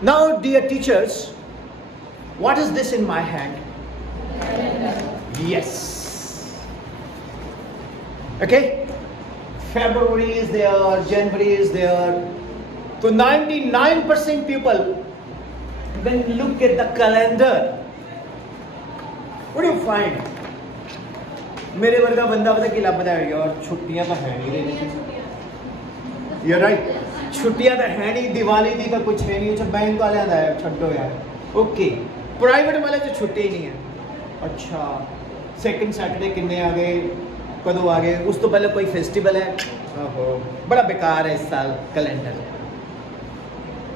Now, dear teachers, what is this in my hand? Yes. Okay? February is there, January is there. So 99% people, when you look at the calendar, what do you find? मेरे वर्गा बंदा पता कि लाभ बताया यार छुट्टियां तो हैं नहीं, you're right, छुट्टियां तो हैं नहीं, दिवाली दी तो कुछ है नहीं, अच्छा बैंक वाले आंदा है छड्डो यार, ओके, प्राइवेट वाले तो छुट्टी ही नहीं है, अच्छा सेकंड सैटरडे किन्ने आ गए, कदों आ गए, उस तो पहले कोई फेस्टिवल है, ओहो बड़ा बेकार है इस साल कैलेंडर।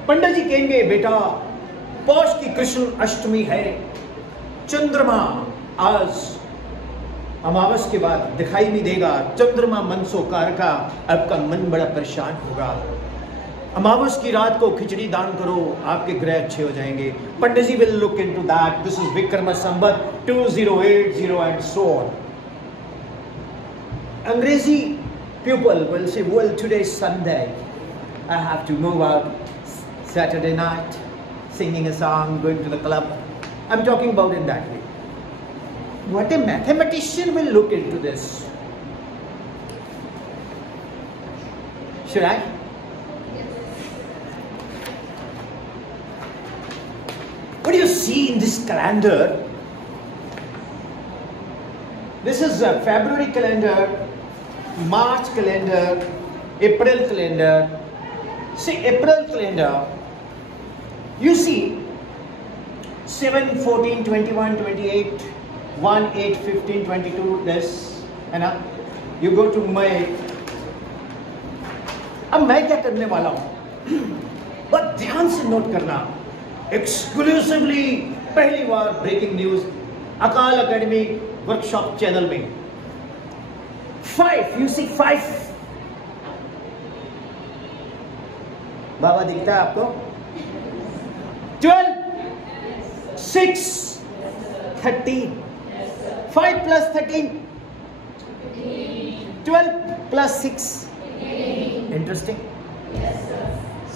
पंडित जी कहेंगे बेटा पौष की कृष्ण अष्टमी है, चंद्रमा आज अमावस के बाद दिखाई नहीं देगा, चंद्रमा मनसोकार का, आपका मन बड़ा परेशान होगा, अमावस की रात को खिचड़ी दान करो, आपके ग्रह अच्छे हो जाएंगे। Pandit ji will look into that, this is Vikram Samvat 2080 and so on. अंग्रेजी people will say well today is Sunday, I have to move out Saturday night, singing a song, going to the club, I am talking about in that way. What a mathematician will look into this. Should I? What do you see in this calendar? This is a February calendar, March calendar, April calendar. See, April calendar, you see 7, 14, 21, 28, 1, 8, 15, 22, this, है ना? You go to May. अब मैं क्या करने वाला हूँ? बस ध्यान से नोट करना। एक्सक्लूसिवली पहली बार ब्रेकिंग न्यूज अकाल एकेडमी वर्कशॉप चैनल में। 5, you see 5. बाबा दिखता है आपको? 12, 6, 13. 5 plus 13, 12 plus 6, interesting.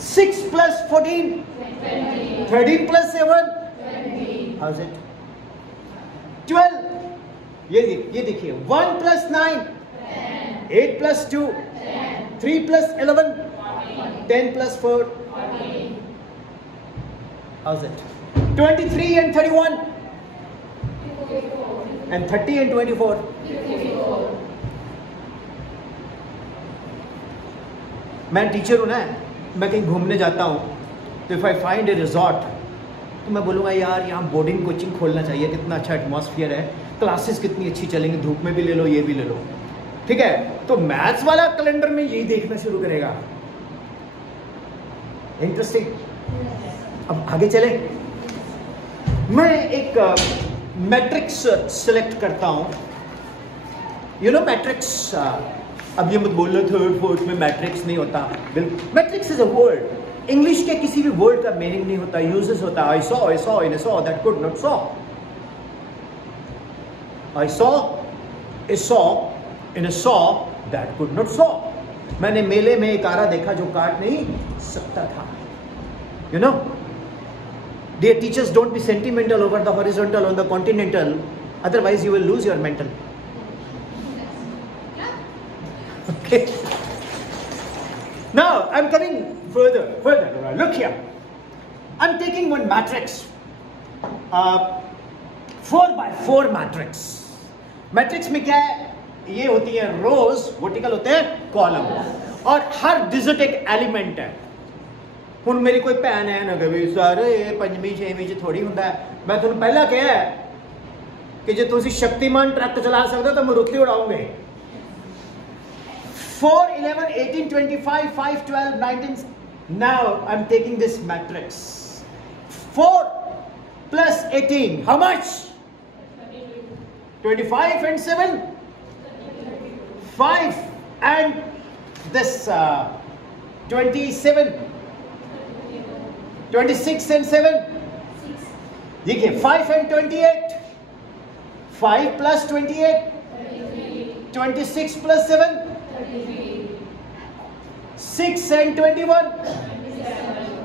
6 plus 14, 13 plus 7, how's it? 12, ये देखिए, 1 plus 9, 8 plus 2, 3 plus 11, 10 plus 4, how's it? 23 and 31. And 30 and 24. 54. मैं टीचर हूँ ना, मैं कहीं घूमने जाता हूँ तो if I find A resort तो मैं बोलूँगा यार यहाँ बोर्डिंग कोचिंग खोलना चाहिए, कितना अच्छा एटमॉस्फेयर है, क्लासेस कितनी अच्छी चलेंगी, धूप में भी ले लो ये भी ले लो, ठीक है? तो मैथ्स वाला कैलेंडर में यही देखना शुरू करेगा। इंटरेस्टिंग। अब आगे चले, मैं एक मैट्रिक्स सिलेक्ट करता हूं। यू नो मैट्रिक्स, अब ये मत बोलना थर्ड फोर्थ में मैट्रिक्स नहीं होता, matrix is a word, English के किसी भी वर्ड का मीनिंग नहीं होता, यूजेस होता है। I saw in a saw that could not saw, I saw a saw in a saw that could not saw. मैंने मेले में एक आरा देखा जो काट नहीं सकता था। You know, dear teachers, don't be sentimental over the horizontal on the continental, otherwise you will lose your mental. Okay. Now I'm coming further. Look here, I'm taking one matrix, 4x4 matrix. Matrix में क्या है? ये होती है रोज, vertical होते हैं column, और हर digit एक एलिमेंट है। ਹੁਣ मेरी कोई भैन है ना कि सर ये 5वीं 6वीं च थोड़ी ਹੁੰਦਾ है, मैं ਤੁਹਾਨੂੰ ਪਹਿਲਾਂ ਕਿਹਾ कि ਜੇ ਤੁਸੀਂ ਸ਼ਕਤੀਮਾਨ ਟਰੱਕ ਚਲਾ ਸਕਦੇ ਹੋ ਤਾਂ Maruti ਉਡਾਓਗੇ। 4, 11, 18, 25, 5, 12, 19. Now I'm taking this matrix. 4 plus 18, how much? 25 and 7, 5 and this 27, 26 and 7, देखिए 5 and 28, 5 plus 28, 26 plus 7, 6 and 21,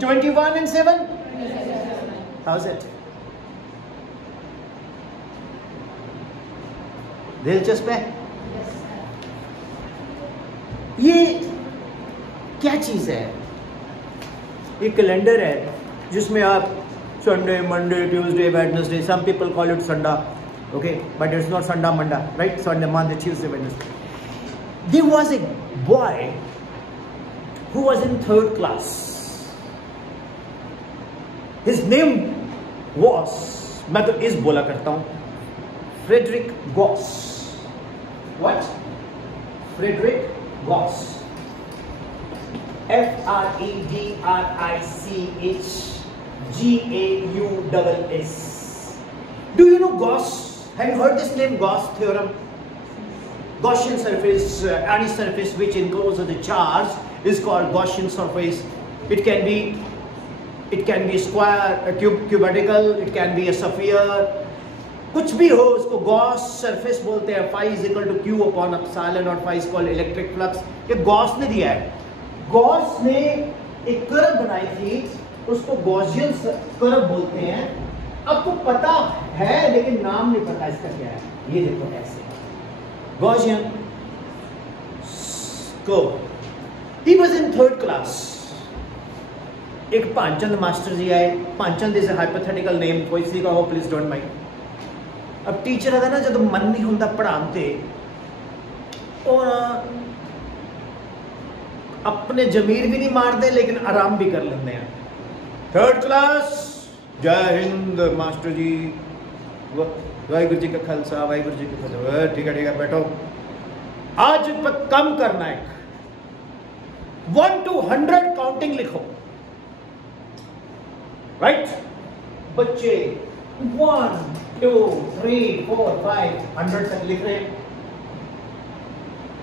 21 and 7, How's it? दिलचस्प है? ये क्या चीज है? ये कैलेंडर है जिसमें आप Sunday, Monday, Tuesday, Wednesday, some people call it sunda, okay, but it's not Sunda Manda, right? Sunday, Monday, Tuesday, Wednesday. There was a boy who was in 3rd class. His name was, मैं तो इस बोला करता हूँ, Frederick Gauss. What? Frederick Gauss. FrederickGauss. Do you know Gauss? Have you heard this name, Gauss theorem? Gaussian surface, any surface which encloses the charge is called Gaussian surface. It can be square, cubical, it can be a sphere. कुछ भी हो उसको Gauss surface बोलते हैं. phi is equal to q upon epsilon और phi is called electric flux. ये Gauss ने दिया है. गॉस ने एक कर्व बनाई थी, उसको गॉसियन कर्व बोलते हैं. आपको पता है लेकिन नाम नहीं पता इसका क्या है. ये देखो ऐसे Gaussian curve. He was in 3rd class. एक पांचंद मास्टर जी आए. पांचंद इज अ हाइपोथेटिकल नेम, कोई सी का हो, प्लीज डोंट माइंड. अब टीचर आता ना जब मन नहीं होता पढ़ाते और अपने जमीर भी नहीं मारते लेकिन आराम भी कर लेते हैं. 3rd क्लास, जय हिंद मास्टर जी, वाहिगुरु जी का खालसा, वाहिगुरु जी का खालसा. ठीक है बैठो. आज कम करना है, 1 to 100 काउंटिंग लिखो. राइट? बच्चे 1 2 3 4 5 100 तक लिख रहे हैं.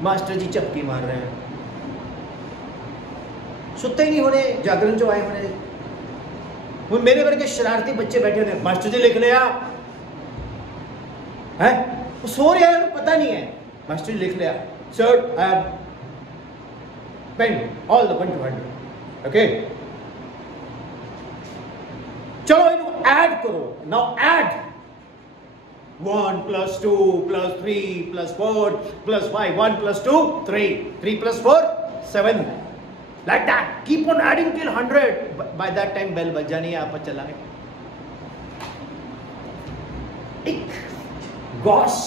मास्टर जी चपकी मार रहे हैं. सुते ही नहीं होने, जागरण जो आए होने. वो मेरे वर्ग के शरारती बच्चे बैठे हुए, मास्टर जी लिख लिया है. वो सो रहे हैं, पता नहीं है. मास्टर जी लिख लिया. Sir I have pain all the 1 to 100. Okay, चलो इनको ऐड करो. Now add 1 plus 2 plus 3 plus 4 plus 5. 1 plus 2 3 3 plus 4 7. Like that. Keep on adding till 100. By that time bell बज जानी है, आप चला गए. एक गॉस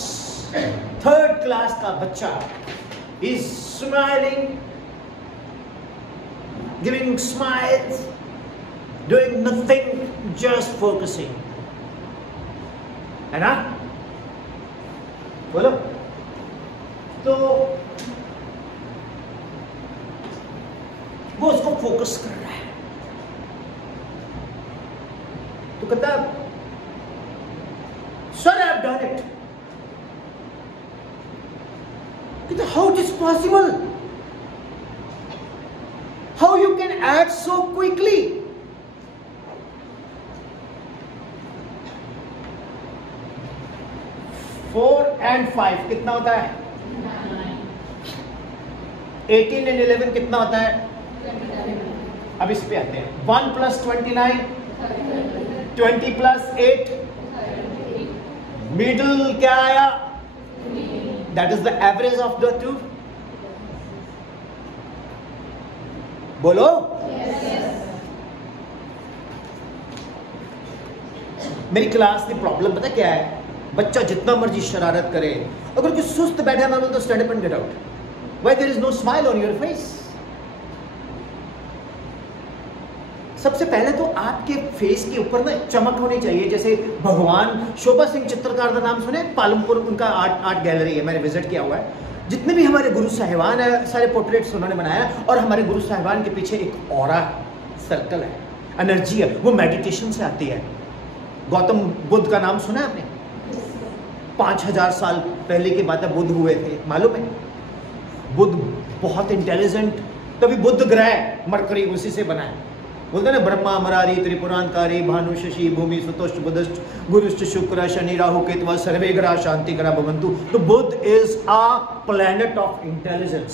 3rd क्लास का बच्चा is smiling, giving smiles, doing nothing, just focusing. है ना? बोलो. तो वो उसको फोकस कर रहा है. तो कहता है, sir I have done it. कहता how it is possible, how you can add so quickly. 4 and 5 कितना होता है? 18 and 11 कितना होता है? अब इस पे आते हैं. 1 plus 29, 20 plus 8, मिडल क्या आया? That is the average of the two. बोलो. मेरी क्लास की प्रॉब्लम पता क्या है? बच्चा जितना मर्जी शरारत करे, अगर कोई सुस्त बैठा ना तो stand up and get out. Why there is no smile on your face? सबसे पहले तो आपके फेस के ऊपर ना चमक होनी चाहिए. जैसे भगवान शोभा सिंह चित्रकार का नाम सुने? पालमपुर उनका आर्ट गैलरी है, मैंने विजिट किया हुआ है. जितने भी हमारे गुरु साहिबान है सारे पोर्ट्रेट्स उन्होंने बनाया. और हमारे गुरु साहिबान के पीछे एक ऑरा सर्कल है, एनर्जी है, वो मेडिटेशन से आती है. गौतम बुद्ध का नाम सुना है आपने? 5000 साल पहले की बात है, बुद्ध हुए थे, मालूम है? बुद्ध बहुत इंटेलिजेंट. तभी बुद्ध ग्रह मरकरी उसी से बना है. बोलते ना ब्रह्मा मरारी त्रिपुरांतकारी भानु शशि भूमि सुतोष्ट बुधष्ट गुरुष्ट शुक्र शनि राहु केतु सर्वे ग्रह शांति ग्रह भवन्तु. तो Buddha is a planet of intelligence.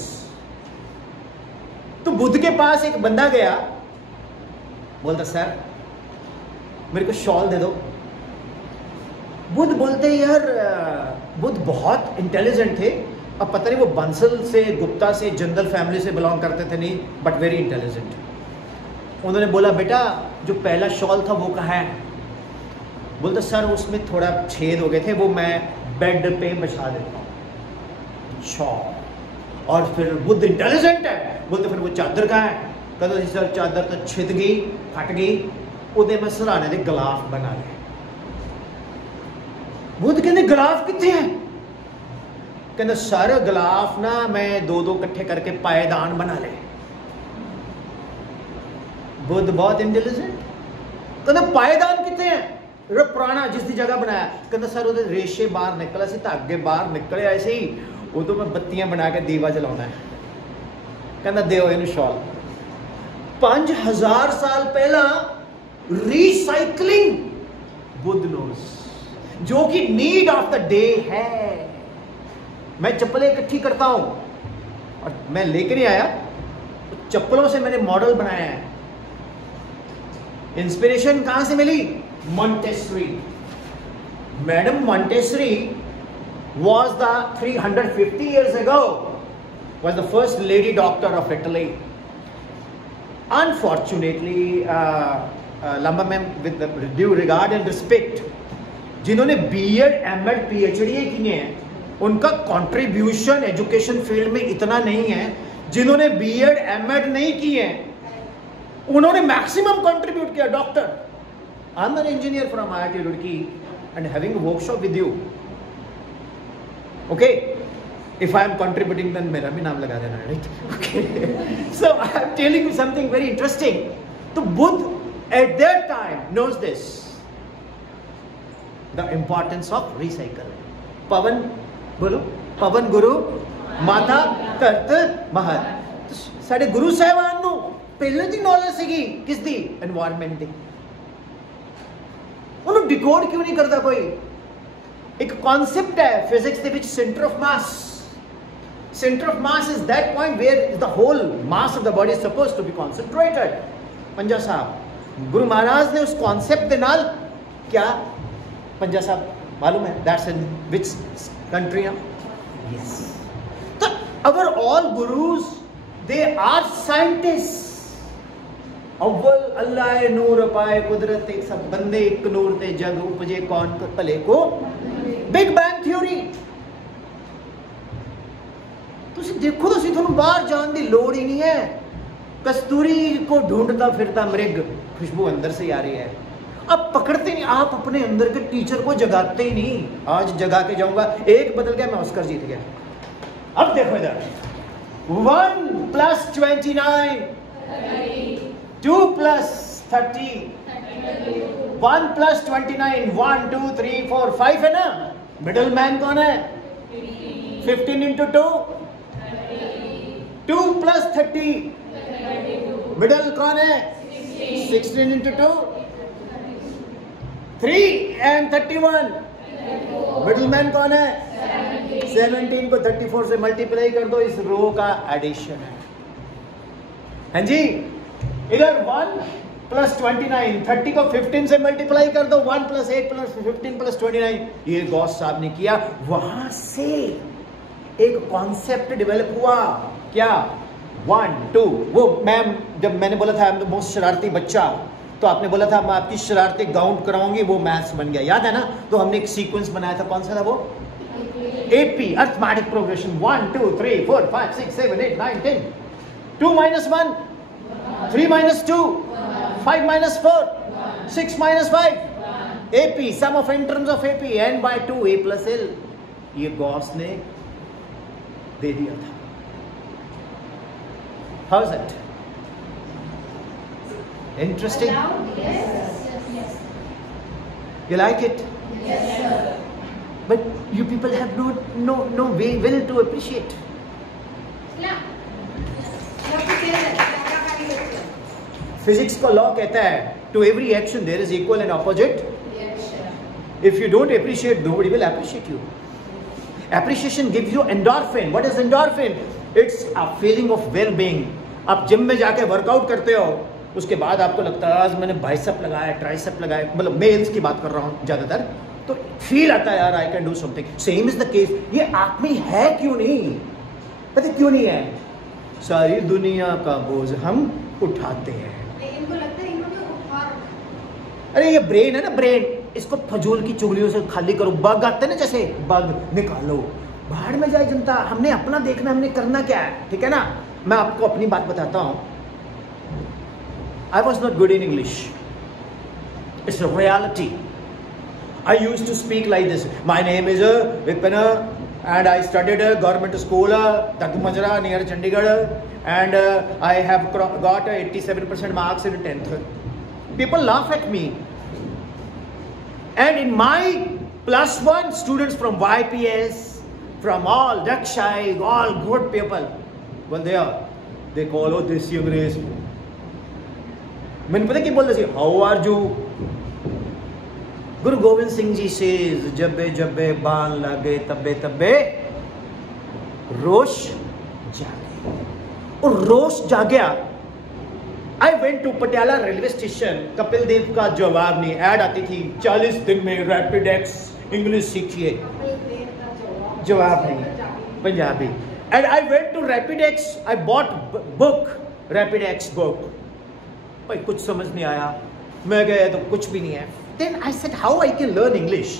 तो बुद्ध के पास एक बंदा गया, बोलता सर मेरे को शॉल दे दो। बुद्ध बोलते यार, बुद्ध बहुत इंटेलिजेंट थे। अब पता नहीं वो बंसल से, गुप्ता से, जिंदल फैमिली से बिलोंग करते थे, नहीं, बट वेरी इंटेलिजेंट। उन्होंने बोला बेटा जो पहला शॉल था वो कहाँ है? बोलते सर उसमें थोड़ा छेद हो गए थे, वो मैं बेड पे बिछा देता हूँ। अच्छा, और फिर बुद्ध इंटेलिजेंट है, बोलते फिर वो चादर कहाँ है? कहते सर चादर तो छिद गई, फट गई, उदे मैं सराने दे गलाफ बना ले। बुद्ध कहते गलाफ कितने हैं? कहते सर गलाफ ना मैं दो दो इकट्ठे करके पायदान बना ले। बुद्ध बहुत इंटेलिजेंट। कहते पायदान कितने हैं? पुराना जिसकी जगह बनाया, कहते सर उधर रेशे बाहर निकला सी, धागे बाहर निकले ऐसे ही, वो तो मैं बत्तियां बना के दीवा जलाना है। कहता देओ इन शॉल। 5000 साल पहला रिसाइकलिंग बुद्ध नोज, जो कि नीड ऑफ द डे है। मैं चप्पलें इकट्ठी करता हूं और मैं लेकर नहीं आया, चप्पलों से मैंने मॉडल बनाया है। इंस्पिरेशन कहां से मिली? Montessori. Madam Montessori was the 350 years ago was the first lady doctor of Italy. Unfortunately, Lamba ma'am, with the due regard and respect, जिन्होंने B.Ed, M.Ed, PhD किए हैं, उनका कंट्रीब्यूशन एजुकेशन फील्ड में इतना नहीं है। जिन्होंने B.Ed, M.Ed नहीं किए हैं, उन्होंने मैक्सिमम कंट्रीब्यूट किया। Doctor, I am an engineer from IIT Roorkee and having a workshop with you. Okay, if I am contributing, then मेरा भी नाम लगा देना, right? Okay, so I am telling you something very interesting. So Buddha at that time knows this, the importance of recycle. पवन बोलो, पवन गुरु माता तरत महत। साढ़े गुरु साहिबान नू पहले दी नॉलेज सीगी किस दी? एनवायरमेंट दी। उन्होंने डिकोड क्यों नहीं करता कोई? एक कॉन्सेप्ट है फिजिक्स के which centre of mass. Centre of mass is that point where the whole mass of the body is supposed to be concentrated. Panja Sahib Guru Maharaj ने उस कॉन्सेप्ट के नाल क्या, पंजा साहब मालूम है that's in which country? Yes. तो our all gurus they are scientist. अव्वल अल्लाह नूर पाए कुदरत एक सब बंदे एक नूर ते जग उपजे कौन भले को। Big bang theory. तुसी देखो तो तुहानू बाहर जान दी लोड़ ही नहीं है। कस्तूरी को ढूंढता फिरता मृग, खुशबू अंदर से आ रही है। अब पकड़ते नहीं, आप अपने अंदर के टीचर को जगाते ही नहीं। आज जगा के जाऊंगा, एक बदल गया मैं ऑस्कर जीत गया। अब देखो इधर, 1 + 29, 2 + 30, 1 + 29, 1 2 3 4 5 है ना? मिडल मैन कौन है? 15 × 2, 2 + 30, मिडल कौन है? 16 × 2, 3 and 31, मिडल मैन कौन है? 17 को 34 से मल्टीप्लाई कर दो, इस रो का एडिशन है। हाँ जी, इधर 1 + 29, 30 को 15 से मल्टीप्लाई कर दो, 1 + 8 + 15 + 29। ये गॉस साहब ने किया। वहां से एक कॉन्सेप्ट डेवलप हुआ। क्या? 1 2। वो मैम जब मैंने बोला था मोस्ट शरारती बच्चा, तो आपने बोला था मैं आपकी शरारती काउंट कराऊंगी, वो मैथ्स बन गया, याद है ना? तो हमने एक सीक्वेंस बनाया था, कौन सा था वो? AP, arithmetic progression. 1 2 3 4 5 6 7 8 9 10। 2 - 1, 3 - 2, 5 - 4, 6 - 5। AP, sum of interims of AP, n/2, A + L। ये गॉस ने दे दिया था। How is it? Interesting? Yes. You like it? Yes, sir. But you people have no will to appreciate. Physics का law कहता है to every action there is equal and opposite. Yes, sir. If you don't appreciate, nobody will appreciate you. Appreciation gives you endorphin. What is endorphin? It's a feeling of well-being. आप gym में जाके workout करते हो, उसके बाद आपको लगता है आज मैंने बाइसेप लगाया, ट्राइसेप लगाया, मतलब मेल्स की बात कर रहा हूँ ज़्यादातर, तो फील आता है यार I can do something. Same is the case, ये आप में है क्यों नहीं? पता क्यों नहीं है? सारी दुनिया का बोझ हम उठाते हैं। इनको लगता है इन्होंने उठा रखा। अरे ये ब्रेन है ना, ब्रेन, इसको फजूल की चुगलियों से खाली करो। बग आते हैं ना, जैसे बग निकालो, बाहर में जाए जनता। हमने अपना देखना, हमने करना क्या है, ठीक है ना। मैं आपको अपनी बात बताता हूं। I was not good in English. It's a reality. I used to speak like this. My name is Vipin and I studied government school Takmajra near Chandigarh and I have got 87% marks in 10th. People laugh at me. And in my +1 students from YPS, from all Dakshai, all good people, well they call out this English. मैंने पता क्या बोलते थे? How are you? Guru Gobind Singh ji से जब्बे जब्बे बाण लागे तब्बे तब्बे रोश जागे। और रोश जागया। I went to Patiala railway station. Kapil Dev का जवाब नहीं, ऐड आती थी 40 दिन में रैपिड एक्स इंग्लिश सीखिए। जवाब नहीं, Punjabi. And I went to Rapidex, I bought book, Rapidex book. भाई कुछ समझ नहीं आया, मैं गया तो कुछ भी नहीं है। Then I said how I can learn English.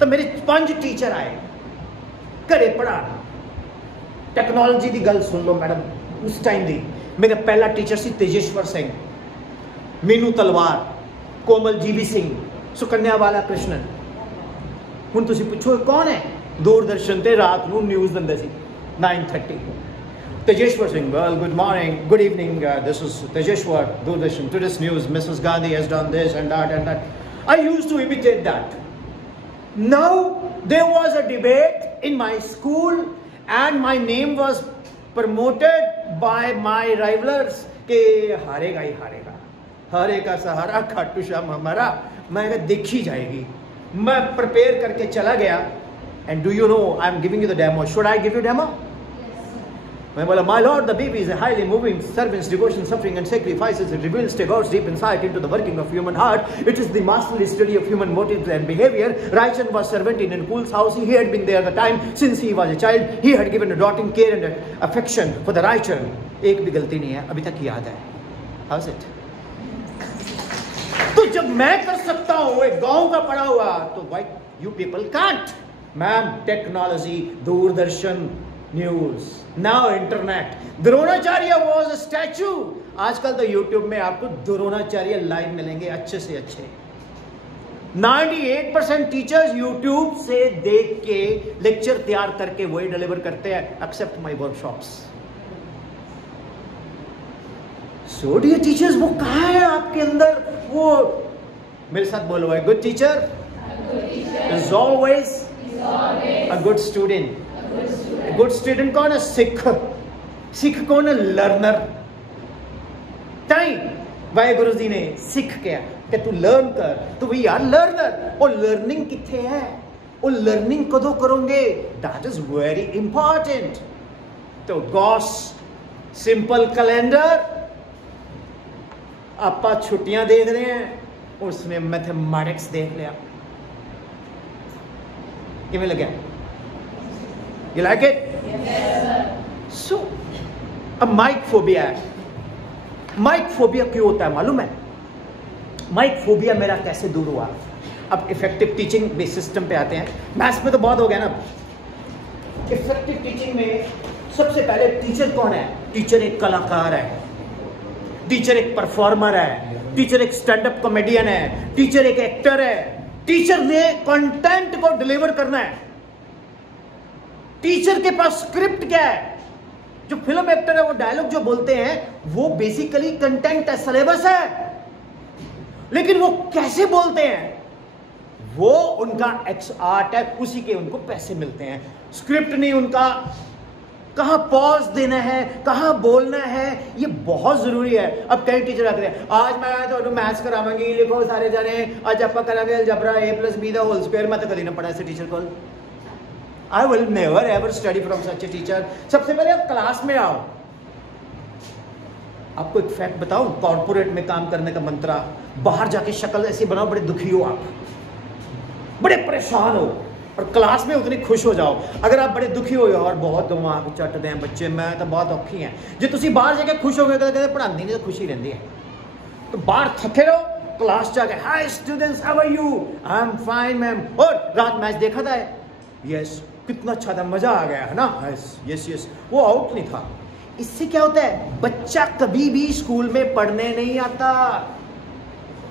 तो मेरे 5 टीचर आए, घरे पढ़ा। टेक्नोलॉजी की गल सुन लो मैडम, उस टाइम दी मेरा पहला टीचर सी तेजेश्वर सिंह, मीनू तलवार, कोमल जीबी सिंह, सुकन्या वाला कृष्णन। हुण तुसीं पुछो कौन है? दूरदर्शन ते रात नूं न्यूज़ दिंदे सी 9:30। Tejeshwar Singh, well, good morning, good evening, this is Tejeshwar, Doordarshan, today's news, Mrs. Gandhi has done this and that and that. I used to imitate that. Now, there was a debate in my school and my name was promoted by my rivalers कि हारेगा ही हारेगा, हारेगा सहारा खाटू श्याम हमारा। मैं देखी जाएगी। मैं prepare करके चला गया and do you know I am giving you the demo. Should I give you demo? मैं बोला, my lord, the baby is a highly moving servant's devotion, suffering and sacrifices. It reveals Tagore's deep insight into the working of human heart. It is the masterly study of human motives and behavior. Raichan was servant in Ankul's house. He had been there the time since he was a child. He had given a doting care and affection for the Raichan. एक भी गलती नहीं है, अभी तक याद है। How's it? तो जब मैं कर सकता हूँ एक गांव का पढ़ा हुआ, तो why you people can't? Ma'am, technology, Doordarshan news, now internet. Dronacharya was a statue. आजकल तो यूट्यूब में आपको द्रोणाचार्य लाइव मिलेंगे अच्छे से अच्छे। 98% टीचर्स यूट्यूब से देख के लेक्चर तैयार करके वही डिलीवर करते हैं, except my workshops. So dear teachers, वो कहाँ है आपके अंदर? वो मेरे साथ बोलो, good teacher is always a good student. Good student कौन है? सिख। सिख कौन है? लर्नर। टाइम वाहिगुरु जी ने सिख क्या कि तू लर्न कर, तो वी आर लर्नर। और लर्निंग किथे है? और लर्निंग कदों करोगे? That is very important. तो गॉस सिंपल कैलेंडर, आपा छुट्टियां देख रहे हैं, उसने मैथमेटिक्स देख लिया। किवें लगे? You like it? Yes, sir. So, a mic phobia है। माइक फोबिया क्यों होता है मालूम है? माइक फोबिया मेरा कैसे दूर हुआ? अब इफेक्टिव टीचिंग बेस सिस्टम पे आते हैं। मैथ्स में तो बहुत हो गया ना। इफेक्टिव टीचिंग में सबसे पहले टीचर कौन है? टीचर एक कलाकार है, टीचर एक परफॉर्मर है, टीचर एक स्टैंड अप कॉमेडियन है, टीचर एक एक्टर है। टीचर ने कंटेंट को डिलीवर करना है। टीचर के पास स्क्रिप्ट क्या है? जो फिल्म एक्टर है वो डायलॉग जो बोलते हैं वो बेसिकली कंटेंट है, सिलेबस है, लेकिन वो कैसे बोलते हैं वो उनका एक्स आर्ट है, उसी के उनको पैसे मिलते हैं। स्क्रिप्ट नहीं उनका, कहां पॉज देना है, कहां बोलना है, ये बहुत जरूरी है। अब कई टीचर आते हैं, आज मैं तो मैथ्स करावांगी, लिखो सारे जाने, आज आप करांगे algebra a+b the whole square. मैं तो कभी ना पढ़ा ऐसे टीचर को। I will never ever study from such a teacher। सबसे पहले आप क्लास में आओ, आपको एक फैक्ट बताऊं, कॉर्पोरेट में काम करने का मंत्रा, बाहर जाके शक्ल ऐसी बनाओ बड़े दुखी हो आप, बड़े परेशान हो, और क्लास में उतनी खुश हो जाओ। अगर आप बड़े दुखी हो और बहुत दिमाग चटते हैं बच्चे, मैं तो बहुत औखी हैं, जो तुम बाहर जाके खुश हो गए कहते पढ़ाती नहीं तो खुशी रहती है। तो बाहर थके रहो, क्लास जाके hi students how are you, I am fine ma'am, और रात मैच देखा था, यस कितना अच्छा था, मजा आ गया है ना, यस यस, वो आउट नहीं था। इससे क्या होता है, बच्चा कभी भी स्कूल में पढ़ने नहीं आता,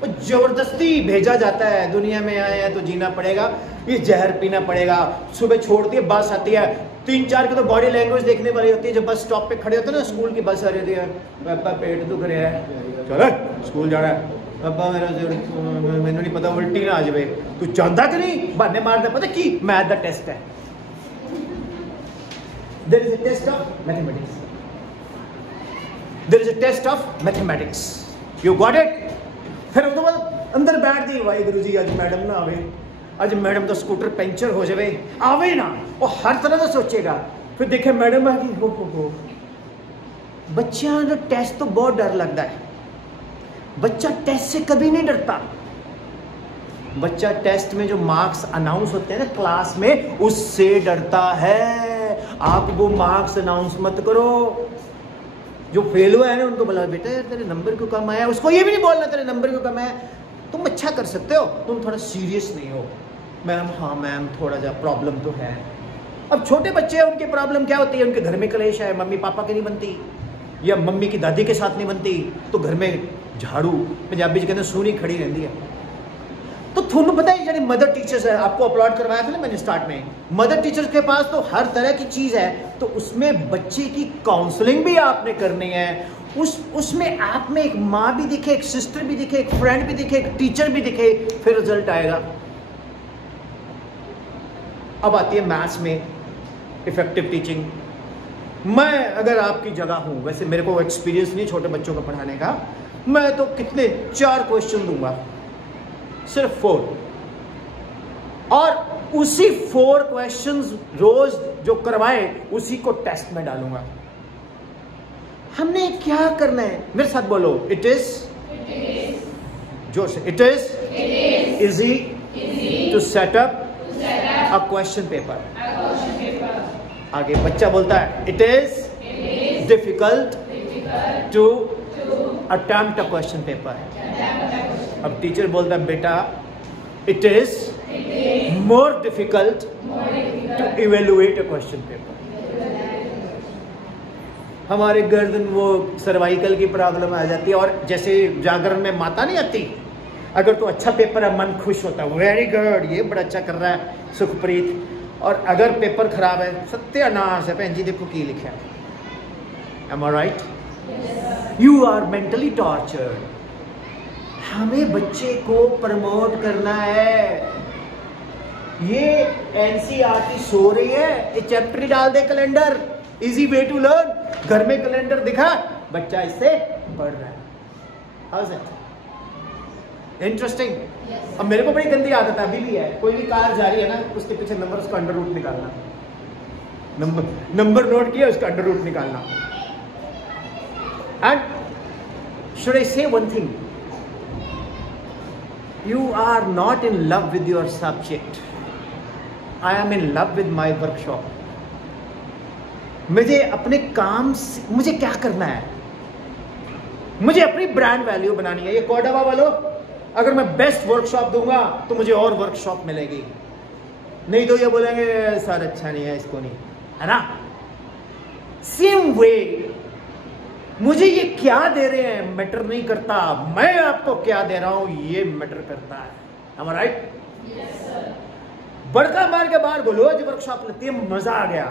वो जबरदस्ती भेजा जाता है, दुनिया में आए हैं तो जीना पड़ेगा, ये जहर पीना पड़ेगा। सुबह छोड़ती है, बस आती है, 3-4 की तो बॉडी लैंग्वेज देखने वाली होती है, जब बस स्टॉप पे खड़े होते हैं ना, स्कूल की बस आ रही है, पापा पेट दुख रहा है, चलो स्कूल जाना है, पापा मेरा मैंने नहीं पता उल्टी ना आ जाए, तू जानता कि नहीं, बहाने मारता, पता की मैथ दा टेस्ट है, there is a test of mathematics, there is a test of mathematics, you got it. फिर उसके बाद अंदर बैठ दी, वाहिगुरु जी अज मैडम ना आवे, अज मैडम का स्कूटर पंचर हो जाए, आवे ना, वो हर तरह का सोचेगा। फिर देखे मैडम आ गई, हो बच्चों का टेस्ट तो बहुत डर लगता है, बच्चा टेस्ट से कभी नहीं डरता। बच्चा टेस्ट में जो मार्क्स अनाउंस होते हैं ना क्लास में, उससे डरता है। आप वो मार्क्स अनाउंस मत करो, जो फेल हुआ है ना उनको बोला बेटा तेरे नंबर क्यों कम आया, उसको ये भी नहीं बोलना तेरे नंबर क्यों कम आया, तुम अच्छा कर सकते हो, तुम थोड़ा सीरियस नहीं हो। मैम हाँ मैम थोड़ा जा प्रॉब्लम तो है। अब छोटे बच्चे हैं, उनकी प्रॉब्लम क्या होती है, उनके घर में क्लेश है, मम्मी पापा की नहीं बनती या मम्मी की दादी के साथ नहीं बनती, तो घर में झाड़ू, पंजाबी जी कहते हैं सूनी खड़ी रहती है। तो थोड़ा पता है, यानी मदर टीचर्स है, आपको अपलोड करवाया था ना मैंने स्टार्ट में, मदर टीचर्स के पास तो हर तरह की चीज़ है, तो उसमें बच्चे की काउंसलिंग भी आपने करनी है। उसमें आप में एक माँ भी दिखे, एक सिस्टर भी दिखे, एक फ्रेंड भी दिखे, एक टीचर भी दिखे, फिर रिजल्ट आएगा। अब आती है मैथ्स में इफेक्टिव टीचिंग। मैं अगर आपकी जगह हूं, वैसे मेरे को एक्सपीरियंस नहीं छोटे बच्चों को पढ़ाने का, मैं तो कितने 4 क्वेश्चन दूंगा, सिर्फ 4, और उसी 4 क्वेश्चंस रोज जो करवाए उसी को टेस्ट में डालूंगा। हमने क्या करना है, मेरे साथ बोलो, इट इज जोर से, it is easy to set up a question paper. आगे बच्चा बोलता है it is difficult to attempt a question paper. अब टीचर बोलता है बेटा it is more difficult to evaluate a question paper. हमारे गर्दन वो सर्वाइकल की प्रॉब्लम आ जाती है, और जैसे जागरण में माता नहीं आती, अगर तो अच्छा पेपर है मन खुश होता है, वेरी गुड ये बड़ा अच्छा कर रहा है सुखप्रीत, और अगर पेपर खराब है सत्यानाश है भैन जी देखो की लिखा है। Am I right? You are mentally tortured. हमें बच्चे को प्रमोट करना है। ये एनसीईआरटी सो रही है, ये चैप्टर डाल दे calendar, easy way to learn. घर में कैलेंडर दिखा, बच्चा इससे पढ़ रहा है। How is it interesting? अब मेरे को बड़ी गंदी आदत है, अभी भी है, कोई भी कार जा रही है ना उसके पीछे नंबर, उसका अंडर रूट निकालना, नंबर नोट किया उसका अंडर रूट निकालना। एंड शुड आई से one thing, you are not in love with your subject, I am in love with my workshop। मुझे अपने काम से मुझे क्या करना है, मुझे अपनी ब्रांड वैल्यू बनानी है। ये कोडावा वालों, अगर मैं बेस्ट वर्कशॉप दूंगा तो मुझे और वर्कशॉप मिलेगी, नहीं तो ये बोलेंगे सर अच्छा नहीं है, इसको नहीं, है ना। सेम वे मुझे ये क्या दे रहे हैं मैटर नहीं करता, मैं आपको क्या दे रहा हूं ये मैटर करता है। Am I right? Yes, sir। बड़का मार के बाहर बोलो जो वर्कशॉप लेती है, मजा आ गया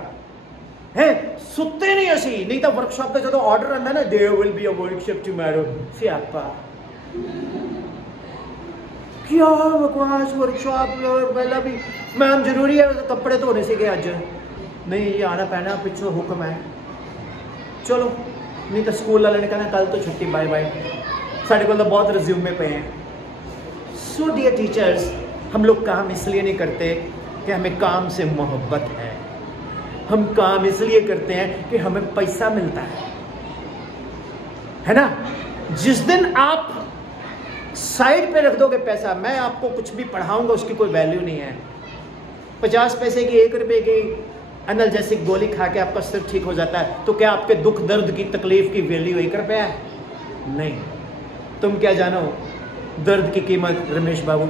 है, सुते नहीं असी, नहीं तो वर्कशॉप का जो ऑर्डर आंदा ना, there will be a workshop tomorrow, सियापा क्या बकवास वर्कशॉप। पहला भी मैम जरूरी है कपड़े धोने से अज नहीं, ये आना पैना, पिछों हुक्म है, चलो नहीं तो स्कूल वाले ने कहना कल तो छुट्टी, बाय बाय। साढ़े को तो बहुत रिज्यूमे पे हैं। सो डियर टीचर्स, हम लोग काम इसलिए नहीं करते कि हमें काम से मोहब्बत है, हम काम इसलिए करते हैं कि हमें पैसा मिलता है ना। जिस दिन आप साइड पे रख दोगे पैसा, मैं आपको कुछ भी पढ़ाऊंगा उसकी कोई वैल्यू नहीं है। 50 पैसे की 1 रुपए की एनाल्जेसिक गोली खा के आपका सिर ठीक हो जाता है, तो क्या आपके दुख दर्द की तकलीफ की वैल्यू 1 रुपया है? नहीं। तुम क्या जानो दर्द की कीमत रमेश बाबू।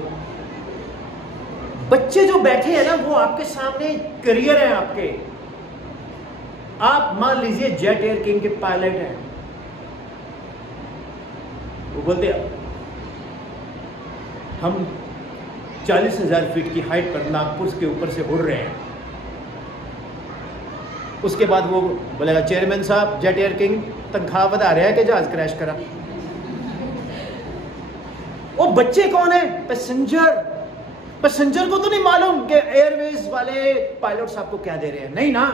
बच्चे जो बैठे हैं ना, वो आपके सामने करियर है आपके। आप मान लीजिए जेट एयर किंग के पायलट हैं, वो बोलते हैं हम 40,000 फीट की हाइट पर नागपुर के ऊपर से उड़ रहे हैं। उसके बाद वो बोलेगा चेयरमैन साहब जेट एयर किंग तनख्वाह बता रहे हैं कि जहाज क्रैश करा। वो बच्चे कौन है? पैसेंजर। पैसेंजर को तो नहीं मालूम कि एयरवेज वाले पायलट्स आपको क्या दे रहे हैं, नहीं ना।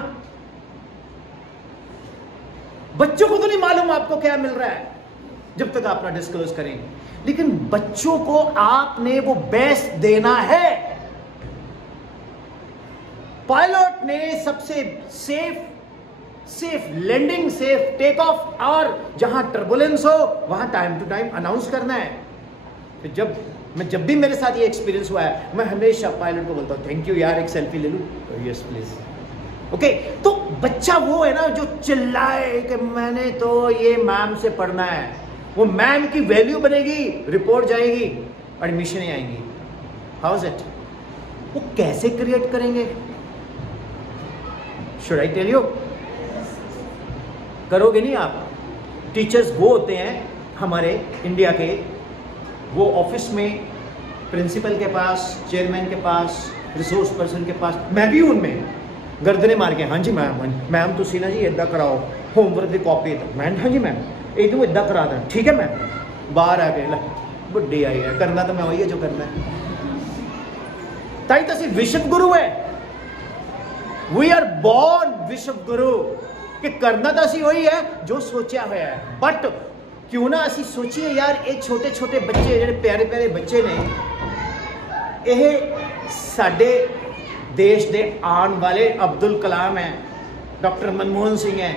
बच्चों को तो नहीं मालूम आपको क्या मिल रहा है जब तक आप ना डिस्क्लोज करें। लेकिन बच्चों को आपने वो बेस्ट देना है। पायलट ने सबसे safe landing, safe take off, और जहां टर्बुलेंस हो वहां टाइम टू टाइम अनाउंस करना है। तो जब भी मेरे साथ ये एक्सपीरियंस हुआ है, मैं हमेशा पायलट को बोलता हूं थैंक यू यार, एक सेल्फी ले लूं? Yes please. ओके, तो बच्चा वो है ना जो चिल्लाए कि मैंने तो ये मैम से पढ़ना है, वो मैम की वैल्यू बनेगी, रिपोर्ट जाएगी, एडमिशन आएंगी। How is it? वो कैसे क्रिएट करेंगे? Should I tell you? करोगे नहीं आप। टीचर्स वो होते हैं हमारे इंडिया के, वो ऑफिस में प्रिंसिपल के पास, चेयरमैन के पास, रिसोर्स पर्सन के पास, मैं भी उनमें गर्दने मार के हाँ जी मैम तुसी ना जी इदा कराओ होमवर्क की कॉपी, मैं हाँ जी मैम ये तो इदा करा दें, ठीक है मैम। बाहर आ गए बुढ़ी आई है, करना तो मैं वही है जो करना है। ताई तो असी विश्व गुरु है, वी आर बॉर्न विश्व गुरु, कि करना तो असी वही है जो सोचा हुआ है। बट क्यों ना असी सोचिए यार, ये छोटे छोटे बच्चे ਜਿਹੜੇ प्यारे प्यारे बच्चे ने, ਇਹ साडे देश के आने वाले अब्दुल कलाम है, डॉक्टर मनमोहन सिंह है,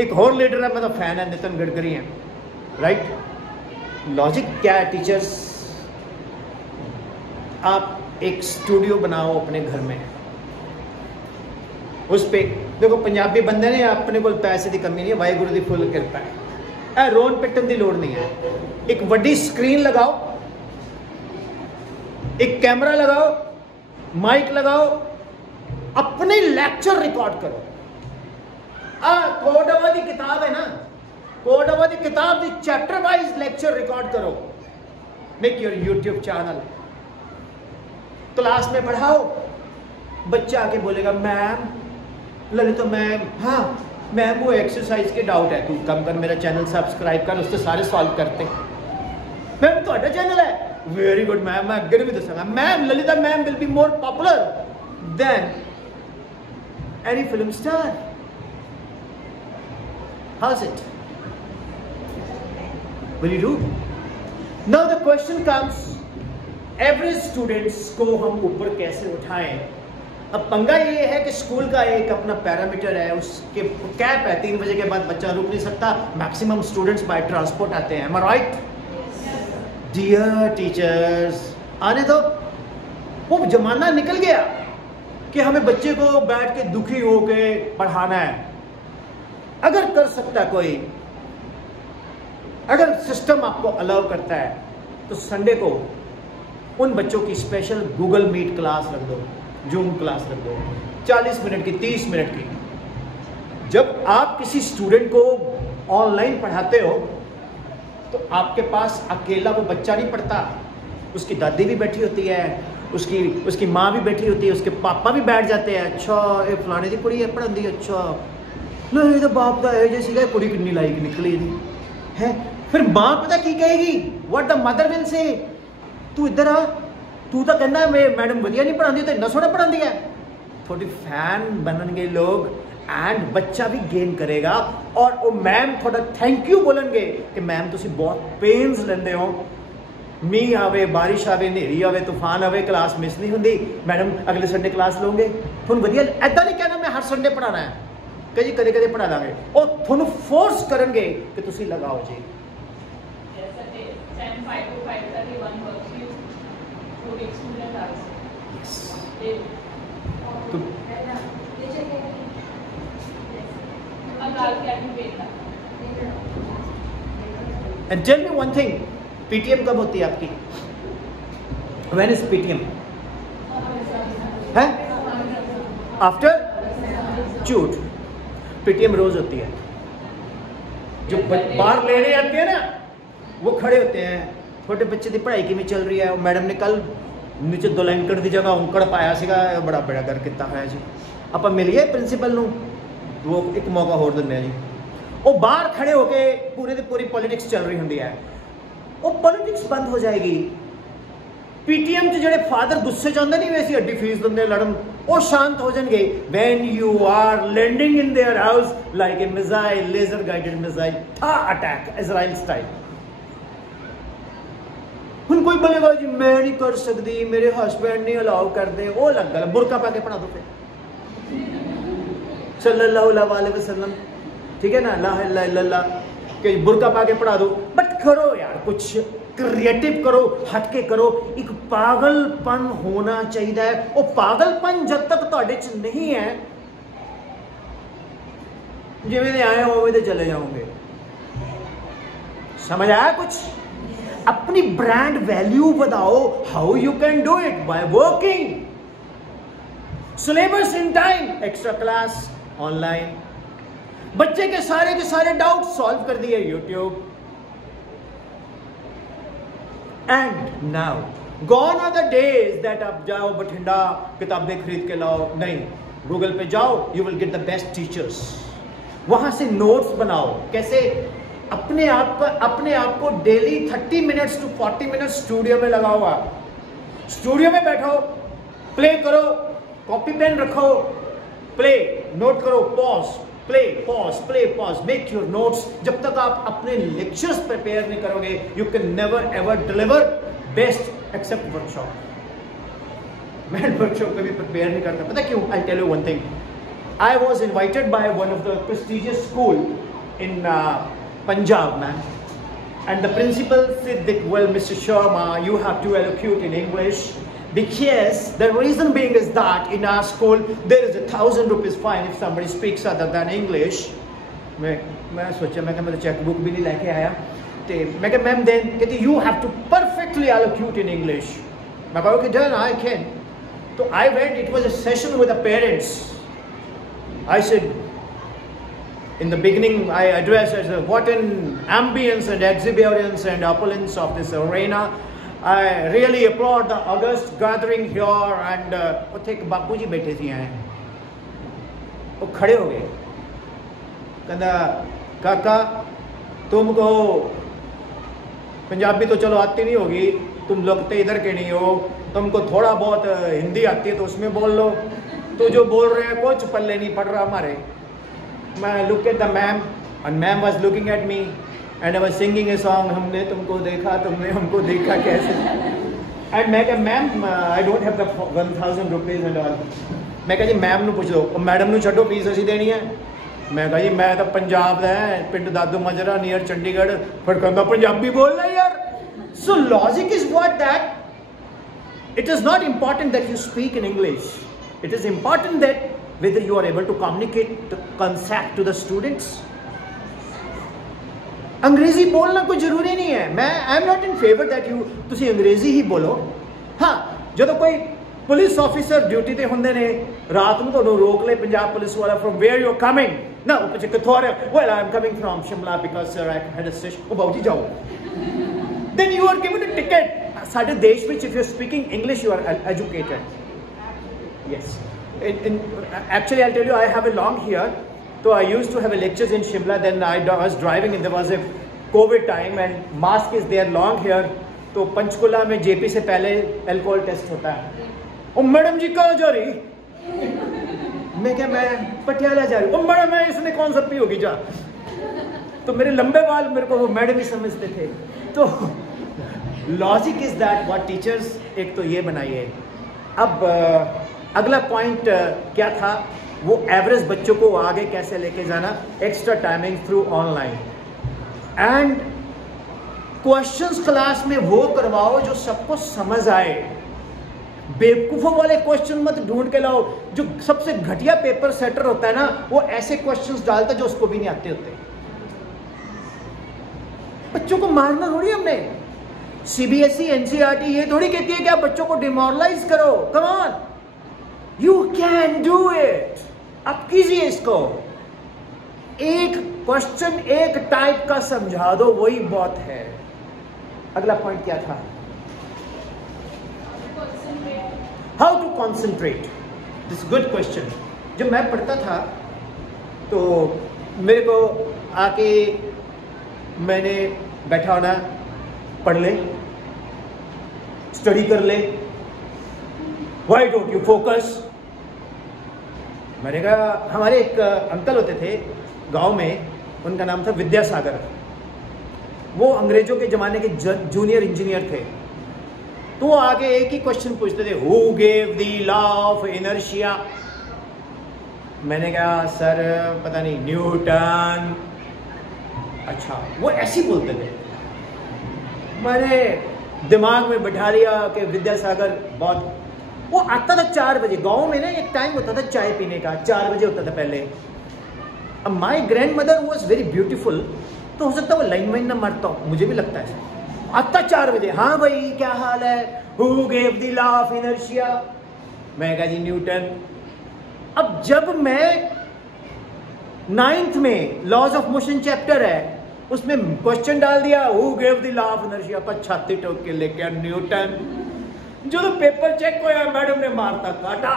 एक और लीडर है, मतलब फैन है, नितिन गडकरी है, राइट। लॉजिक क्या है टीचर्स? आप एक स्टूडियो बनाओ अपने घर में, उस पे देखो पंजाबी बंदे ने अपने को पैसे की कमी नहीं है, वाहिगुरू की फुल कृपा है, रोन पिटन की लोड़ नहीं है। एक वड्डी स्क्रीन लगाओ, एक कैमरा लगाओ, माइक लगाओ, अपने लेक्चर रिकॉर्ड करो। कोडवा की किताब है ना, कोडवा की किताब की चैप्टर वाइज लेक्चर रिकॉर्ड करो। Make your YouTube channel, class में पढ़ाओ। बच्चा आके बोलेगा मैम ललित, तो मैम हाँ मैम वो एक्सरसाइज के डाउट है, तू कम कर मेरा चैनल सब्सक्राइब कर, उससे सारे सॉल्व करते। मैम तो चैनल है, वेरी गुड मैम, मैं अगे भी दसांगा। Ma'am Lalita ma'am will be more popular than any film star. How is it? Will you do? Now the question comes, average students को हम ऊपर कैसे उठाएं? अब पंगा ये है कि स्कूल का एक अपना पैरामीटर है, उसके कैप है, 3 बजे के बाद बच्चा रुक नहीं सकता। मैक्सिमम स्टूडेंट्स बाय ट्रांसपोर्ट आते हैं, am I right? Dear teachers, आने दो। वो जमाना निकल गया कि हमें बच्चे को बैठ के दुखी होके पढ़ाना है। अगर कर सकता कोई, अगर सिस्टम आपको अलाउ करता है, तो संडे को उन बच्चों की स्पेशल गूगल मीट क्लास रख दो, जूम क्लास रख दो, 40 मिनट की, 30 मिनट की। जब आप किसी स्टूडेंट को ऑनलाइन पढ़ाते हो तो आपके पास अकेला वो बच्चा नहीं पढ़ता, उसकी दादी भी बैठी होती है, उसकी माँ भी बैठी होती है, उसके पापा भी बैठ जाते हैं। अच्छा ये फलाने की कुड़ी है पढ़ाती है, अच्छा नहीं तो बाप का है जैसी कुड़ी कितनी लाइक निकली है। फिर माँ पता की कहेगी, what the mother will say, तू इधर आ, तू तो कहना मैडम वधिया नहीं पढ़ाती, तो इन्ना सोहना पढ़ाती है। थोड़ी फैन बननगे लोग एंड बच्चा भी गेन करेगा, और वो मैम थोड़ा थैंक यू बोलेंगे कि मैम तुसी बहुत पेन्स लेंदे हो, मीह आवे, बारिश आवे, नेरी आवे, तूफान आवे, क्लास मिस नहीं होंगी, मैडम अगले संडे क्लास लोगे। थोड़ा वधिया ऐदा नहीं कहना मैं हर संडे पढ़ाना है, कभी कदे कदे पढ़ा देंगे और थोनू फोर्स करेंगे कि तुसी लगाओ जी। And tell me one thing, PTM कब होती है आपकी? When is PTM? है आफ्टर झूठ। पीटीएम रोज होती है। जो बाहर लेने आते हैं ना वो खड़े होते हैं, छोटे बच्चे की पढ़ाई किमें चल रही है, मैडम ने कल नीचे 2 लैंकड़ की जगह औंकड़ पाया सीगा, बड़ा बड़ा कर किता है जी। आप मिलिए प्रिंसीपल नूं, वो एक मौका होर दिंदे जी। वो बाहर खड़े होके पूरे दी पूरी पॉलिटिक्स चल रही होंदी है, वो पॉलिटिक्स बंद हो जाएगी। पीटीएम च जेडे फादर गुस्से च आंदे नहीं वैसी हड्डी फीस दिंदे लड़न, वो शांत हो जाएंगे when you are landing in their house like a missile, laser guided missile था अटैक इजराइल स्टाइल। हुन कोई बोलेगा जी मैं नहीं कर सकती, मेरे हस्बैंड नहीं अलाउ कर दे, वो लग गया बुरका पा के पढ़ा दो फिर सल्लल्लाहु अलैहि वसल्लम, ठीक है ना, ला इलाहा इल्लल्लाह के बुरका पा के पढ़ा दो। बट करो यार, कुछ क्रिएटिव करो, हटके करो। एक पागलपन होना चाहिए। वो पागलपन जब तक तुहाडे च नहीं है, जिवें दे आए होवे ते चले जाओगे। समझ आया कुछ? अपनी ब्रांड वैल्यू बताओ। How you can do it? By working. Syllabus in time, extra class online, बच्चे के सारे डाउट सॉल्व कर दिए YouTube. And now gone are the days that आप जाओ बठिंडा किताबें खरीद के लाओ, नहीं, गूगल पे जाओ, you will get the best teachers. वहां से नोट्स बनाओ। कैसे? अपने आप को daily 30 minutes to 40 minutes studio में लगाओ। आप स्टूडियो में बैठो, प्ले करो, कॉपी पेन रखो, प्ले, नोट करो, pause, play, pause, play, pause, make your notes. जब तक आप अपने लेक्चर्स प्रिपेयर नहीं करोगे, you can never ever deliver best except workshop. मैं वर्कशॉप कभी प्रिपेयर नहीं करता, पता क्यों? I tell you one thing. I was invited by one of the prestigious school in Punjab, man, and the principal said that, well, Mr. Sharma, you have to allocate in English, because the reason being is that in our school there is 1,000 rupees fine if somebody speaks other than English. मैं सोचा, मैं मेरा cheque book भी नहीं लेके आया, तो मैं कहा मैम देन कहती you have to perfectly allocate in English। मैं कहा okay done, I can। तो I went, it was a session with the parents। I said, in the beginning, I addressed as what an ambience and exuberance and opulence of this arena. I really applaud the august gathering here। And उत्थे एक बापू जी बैठे सी हैं, वो खड़े हो गए, कहना काका तुमको पंजाबी तो चलो आती नहीं होगी, तुम लोग तो इधर के नहीं हो, तुमको थोड़ा बहुत हिंदी आती है तो उसमें बोल लो, तो जो बोल रहे हैं कुछ पल्ले नहीं पड़ रहा हमारे। I looked at the ma'am and ma'am was looking at me and I was singing a song, हमने तुमको देखा तुमने हमको देखा कैसे। and मैं कहा ma'am I don't have the 1,000 rupees and all। मैं कहा जी मैम नू पूछ लो, मैडम नू छड्डो, फीस असीं देनी है। मैं कहा जी मैं तो पंजाब दा है, पिंड दादू मजरा नियर चंडीगढ़, फिर कहंदा पंजाबी बोलना यार। So logic is what that it is not important that you speak in English, it is important that whether you are able to communicate the concept to the students। अंग्रेजी बोलना कोई जरूरी नहीं है। मैं I am not in favour that you तुसी अंग्रेजी ही बोलो। हाँ, जो कोई पुलिस ऑफिसर ड्यूटी ते होंदे ने, रात ਨੂੰ ਤੁਹਾਨੂੰ रोक ले पंजाब पुलिस वाला from where you are coming, ना वो कुछ किथों आ रहे हो, well I am coming from Shimla because sir I had a session। ओ बाबू जी जाओ, then you are given a ticket। साडे देश ਵਿੱਚ if you are speaking English you are educated। yes, actually I'll tell you, I have a long here, so I used to have a lectures in Shimla, then I was driving and there was a COVID time and mask is there long here, तो पंचकुला में JP से पहले alcohol test होता है। ओ madam जी कहाँ जा रही? मैं क्या, मैं पटियाला जा रही। ओ मैडम मैं इसने कौन सा पी होगी जा। तो मेरे लंबे बाल मेरे को वो मैडम ही समझते थे। तो logic is that what teachers, एक तो ये बनाइए। अब अगला पॉइंट क्या था वो एवरेज बच्चों को आगे कैसे लेके जाना, extra timing through online. And questions class में वो करवाओ जो सबको समझ आए। बेवकूफों वाले क्वेश्चन मत ढूंढ के लाओ। जो सबसे घटिया पेपर सेटर होता है ना, वो ऐसे क्वेश्चंस डालता है जो उसको भी नहीं आते होते। बच्चों को मारना थोड़ी हमने। सीबीएसई एनसीईआरटी ये थोड़ी कहती है कि आप बच्चों को डिमोरलाइज करो। Come on, you can do it. आप कीजिए इसको। एक क्वेश्चन एक टाइप का समझा दो, वही बहुत है। अगला पॉइंट क्या था? How to concentrate. This good question. जब मैं पढ़ता था तो मेरे को आके मैंने बैठा होना, पढ़ ले, स्टडी कर ले, व्हाई डोंट यू फोकस। मैंने कहा, हमारे एक अंकल होते थे गांव में, उनका नाम था विद्यासागर। वो अंग्रेजों के जमाने के जूनियर इंजीनियर थे। तो वो आगे एक ही क्वेश्चन पूछते थे, who gave the law of inertia. मैंने कहा, सर पता नहीं, न्यूटन। अच्छा, वो ऐसे ही बोलते थे। मैंने दिमाग में बैठा लिया कि विद्यासागर बहुत। वो आता था 4 बजे। गांव में ना एक टाइम होता था चाय पीने का, 4 बजे होता था पहले। अब my grand mother was very beautiful, तो हो सकता है वो लाइन वाइन ना मारता हूँ, मुझे भी लगता है। आता 4 बजे, हाँ भाई क्या हाल है, who gave the law of inertia. मैं कहा जी न्यूटन। अब जब मैं 9th में लॉज ऑफ मोशन चैप्टर है, उसमें क्वेश्चन डाल दिया, who gave the law of inertia, पर छाती ठोक के लेके न्यूटन। जो तो पेपर चेक को यार मैडम ने मारता काटा।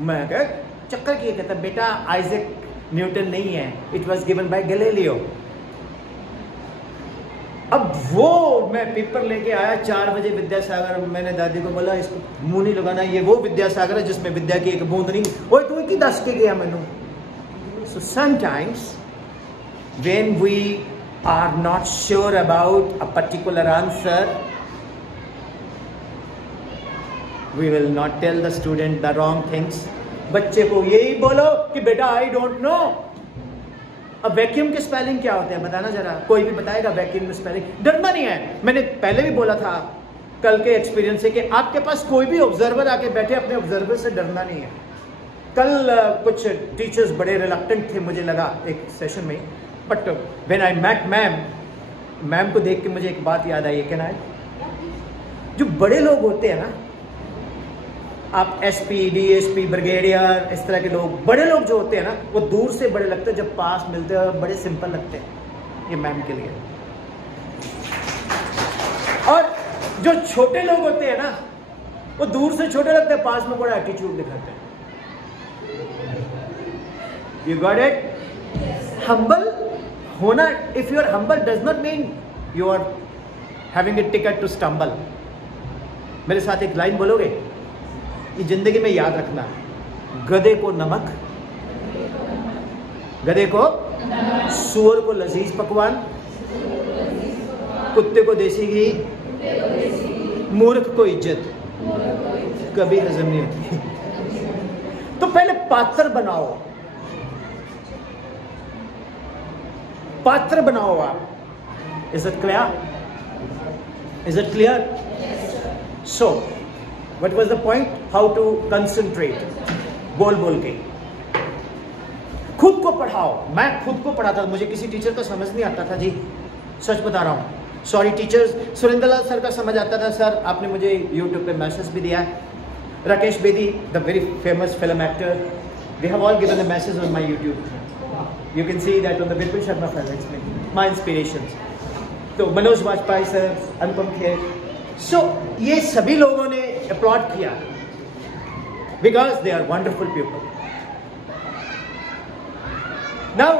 मैं कहा चक्कर किए, कहता बेटा आइजैक न्यूटन नहीं है, it was given by Galileo. अब वो मैं पेपर लेके आया 4 बजे, विद्यासागर। मैंने दादी को बोला, इसको मुंह नहीं लगाना, ये वो विद्यासागर है जिसमें विद्या की एक बूंद नहीं। ओए तू की दस के गया मैनू। So sometimes when we are not sure about a particular answer, we will not tell the student the wrong things. बच्चे को यही बोलो कि बेटा आई डोंट नो। अब वैक्यूम के स्पेलिंग क्या होते हैं बताना जरा, कोई भी बताएगा वैक्यूम में स्पेलिंग? डरना नहीं है। मैंने पहले भी बोला था कल के एक्सपीरियंस से कि आपके पास कोई भी ऑब्जर्वर आके बैठे, अपने ऑब्जर्वर से डरना नहीं है। कल कुछ टीचर्स बड़े रिलक्टेंट थे, मुझे लगा एक सेशन में, but when I met ma'am को देख के मुझे एक बात याद आई। कैन आई, जो बड़े लोग होते हैं ना, आप एसपी, डीएसपी, ब्रिगेडियर, इस तरह के लोग, बड़े लोग जो होते हैं ना, वो दूर से बड़े लगते हैं, जब पास मिलते हैं बड़े सिंपल लगते हैं। ये मैम के लिए। और जो छोटे लोग होते हैं ना, वो दूर से छोटे लगते हैं, पास में बड़ा एटीट्यूड दिखाते हैं। You got it? हम्बल होना, if you are humble does not mean you are having a ticket to stumble. मेरे साथ एक लाइन बोलोगे? ये जिंदगी में याद रखना, गधे को नमक, गधे को सूअर को लजीज पकवान, कुत्ते को देसी घी, मूर्ख को इज्जत कभी हजम नहीं होती। तो पहले पात्र बनाओ, पात्र बनाओ आप। Is it clear? Is it clear? So what was the point? How to concentrate. बोल बोल के खुद को पढ़ाओ। मैं खुद को पढ़ाता था, मुझे किसी टीचर का समझ नहीं आता था जी, सच बता रहा हूँ। सॉरी टीचर्स, सुरेंद्र लाल सर का समझ आता था सर, आपने मुझे यूट्यूब पे मैसेज भी दिया है। Rakesh Bedi, the very famous film actor, they have all given a message on my YouTube. You can see that on the Vipul Sharma films, my inspirations. तो मनोज वाजपेयी सर, अनुपम खेर, सो ये सभी लोगों ने अपलॉड किया because they are wonderful people. Now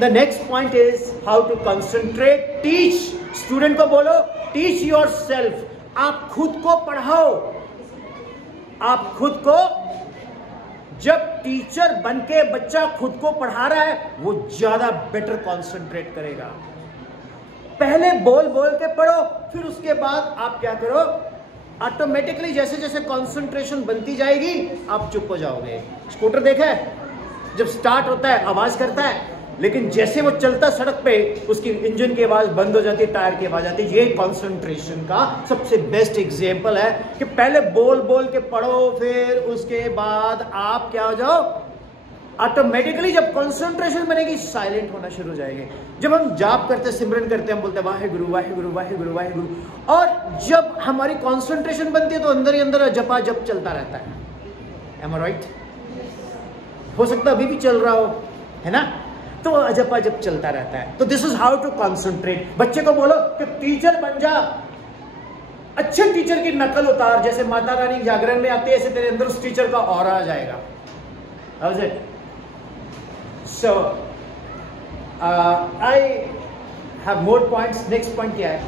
the next point is how to concentrate. Teach, student को बोलो teach your self. आप खुद को पढ़ाओ। आप खुद को, जब टीचर बनके बच्चा खुद को पढ़ा रहा है, वो ज्यादा बेटर कंसंट्रेट करेगा। पहले बोल बोल के पढ़ो, फिर उसके बाद आप क्या करो, ऑटोमेटिकली जैसे जैसे कंसंट्रेशन बनती जाएगी आप चुप हो जाओगे। स्कूटर देखा है, जब स्टार्ट होता है आवाज करता है, लेकिन जैसे वो चलता सड़क पे उसकी इंजन की आवाज बंद हो जाती है, टायर की आवाज आती है। ये कंसंट्रेशन का सबसे बेस्ट एग्जांपल है कि पहले बोल बोल के पढ़ो, फिर उसके बाद आप क्या हो जाओ, ऑटोमेटिकली जब कंसंट्रेशन बनेगी साइलेंट होना शुरू हो जाएंगे। जब हम जाप करते, सिमरन करते, हम बोलते हैं वाहेगुरु वाहेगुरु वाहेगुरु वाहेगुरु, और जब हमारी कंसंट्रेशन बनती है तो अंदर ही अंदर जपा जप चलता रहता है। Am I right? हो सकता है अभी भी चल रहा हो, है ना? तो अजपा जब चलता रहता है। तो this is how to concentrate. बच्चे को बोलो कि टीचर बन जा, अच्छे टीचर की नकल उतार, जैसे माता रानी जागरण में आती है ऐसे तेरे अंदर उस टीचर का ऑरा आ जाएगा। How is it? So I have more points. Next point क्या है?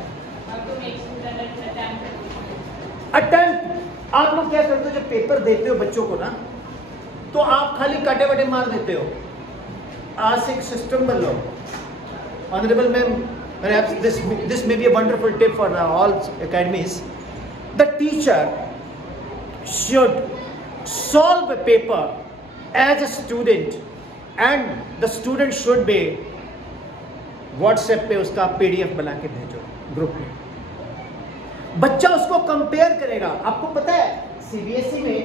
अटेम्प्ट। आप लोग क्या करते हो जब पेपर देते हो बच्चों को ना, तो आप खाली काटे वाटे मार देते हो। आज से एक सिस्टम बन लो। Honourable ma'am, this may be a wonderful tip for all academies. The teacher should solve a paper as a student, and the student should be WhatsApp पे उसका PDF बना के भेजो ग्रुप में। बच्चा उसको कंपेयर करेगा। आपको पता है CBSE में,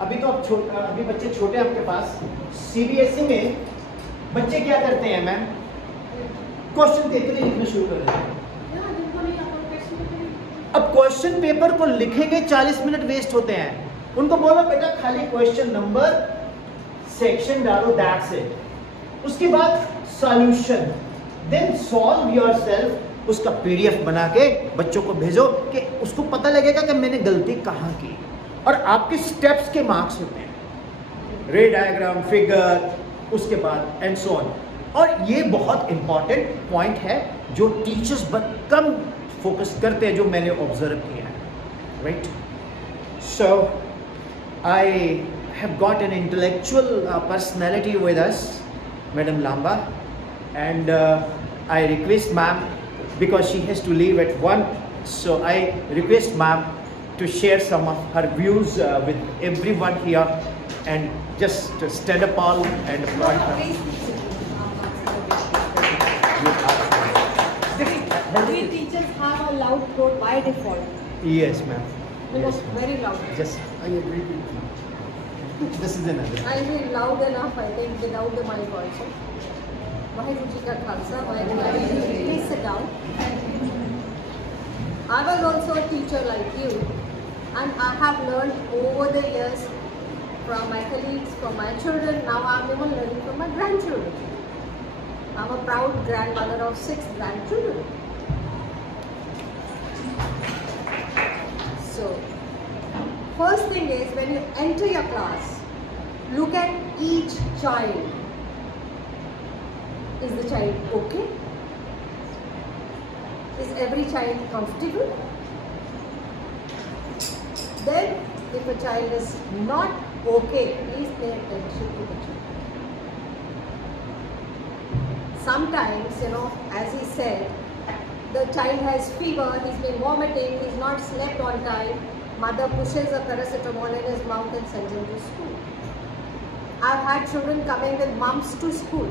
अभी तो अब अभी बच्चे छोटे हैं आपके पास, CBSE में बच्चे क्या करते हैं मैम? क्वेश्चन पेपर ही लिखना शुरू कर देते हैं। अब क्वेश्चन पेपर को लिखेंगे 40 मिनट वेस्ट होते हैं। उनको बोलो बेटा खाली क्वेश्चन नंबर सेक्शन डालो, दैट्स इट। उसके बाद सॉल्यूशन, देन सॉल्व योरसेल्फ। उसका PDF बना के बच्चों को भेजो कि उसको पता लगेगा कि मैंने गलती कहाँ की। और आपके स्टेप्स के मार्क्स होते हैं, रे डायग्राम, फिगर, उसके बाद एंड सो ऑन। और ये बहुत इंपॉर्टेंट पॉइंट है जो टीचर्स कम फोकस करते हैं, जो मैंने ऑब्जर्व किया है, right? So I have got an intellectual personality with us, madam Lamba, and I request ma'am, because she has to leave at 1, so I request ma'am to share some of her views with everyone here, and just stand up all and applaud her. We teachers have a loud throat by default. Yes, ma'am. Yes, very loud. Just I agree with you. This is another. I mean loud enough, I think, without the mic also. Vaheguru Ji ka Khalsa, Vaheguru Ji ki Fateh. Please sit down. I was also a teacher like you, and I have learned over the years from my colleagues, from my children. Now I'm even learning from my grandchildren. I'm a proud grandmother of 6 grandchildren. So, first thing is, when you enter your class, look at each child. Is the child okay? Is every child comfortable? Then, if a child is not okay, please pay attention to the child. Sometimes, as he said, the child has fever, he's been vomiting, he's not slept on time, mother pushes a paracetamol in his mouth and sends him to school. I've had children coming with mumps to school,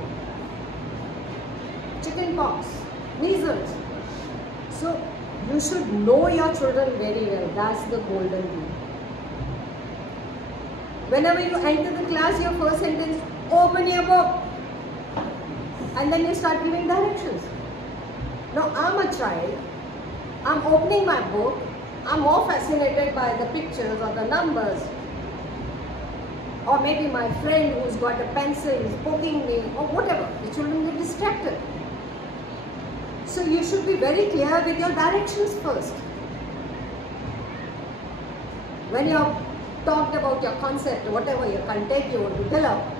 chicken pox, measles. So, you should know your children very well. That's the golden rule. Whenever you enter the class, your first sentence, open your book. And then you start giving directions. Now, I'm a child. I'm opening my book. I'm more fascinated by the pictures or the numbers. Or maybe my friend who's got a pencil is poking me or whatever. The children get distracted. So you should be very clear with your directions first. When you have talked about your concept, whatever your content you want to develop,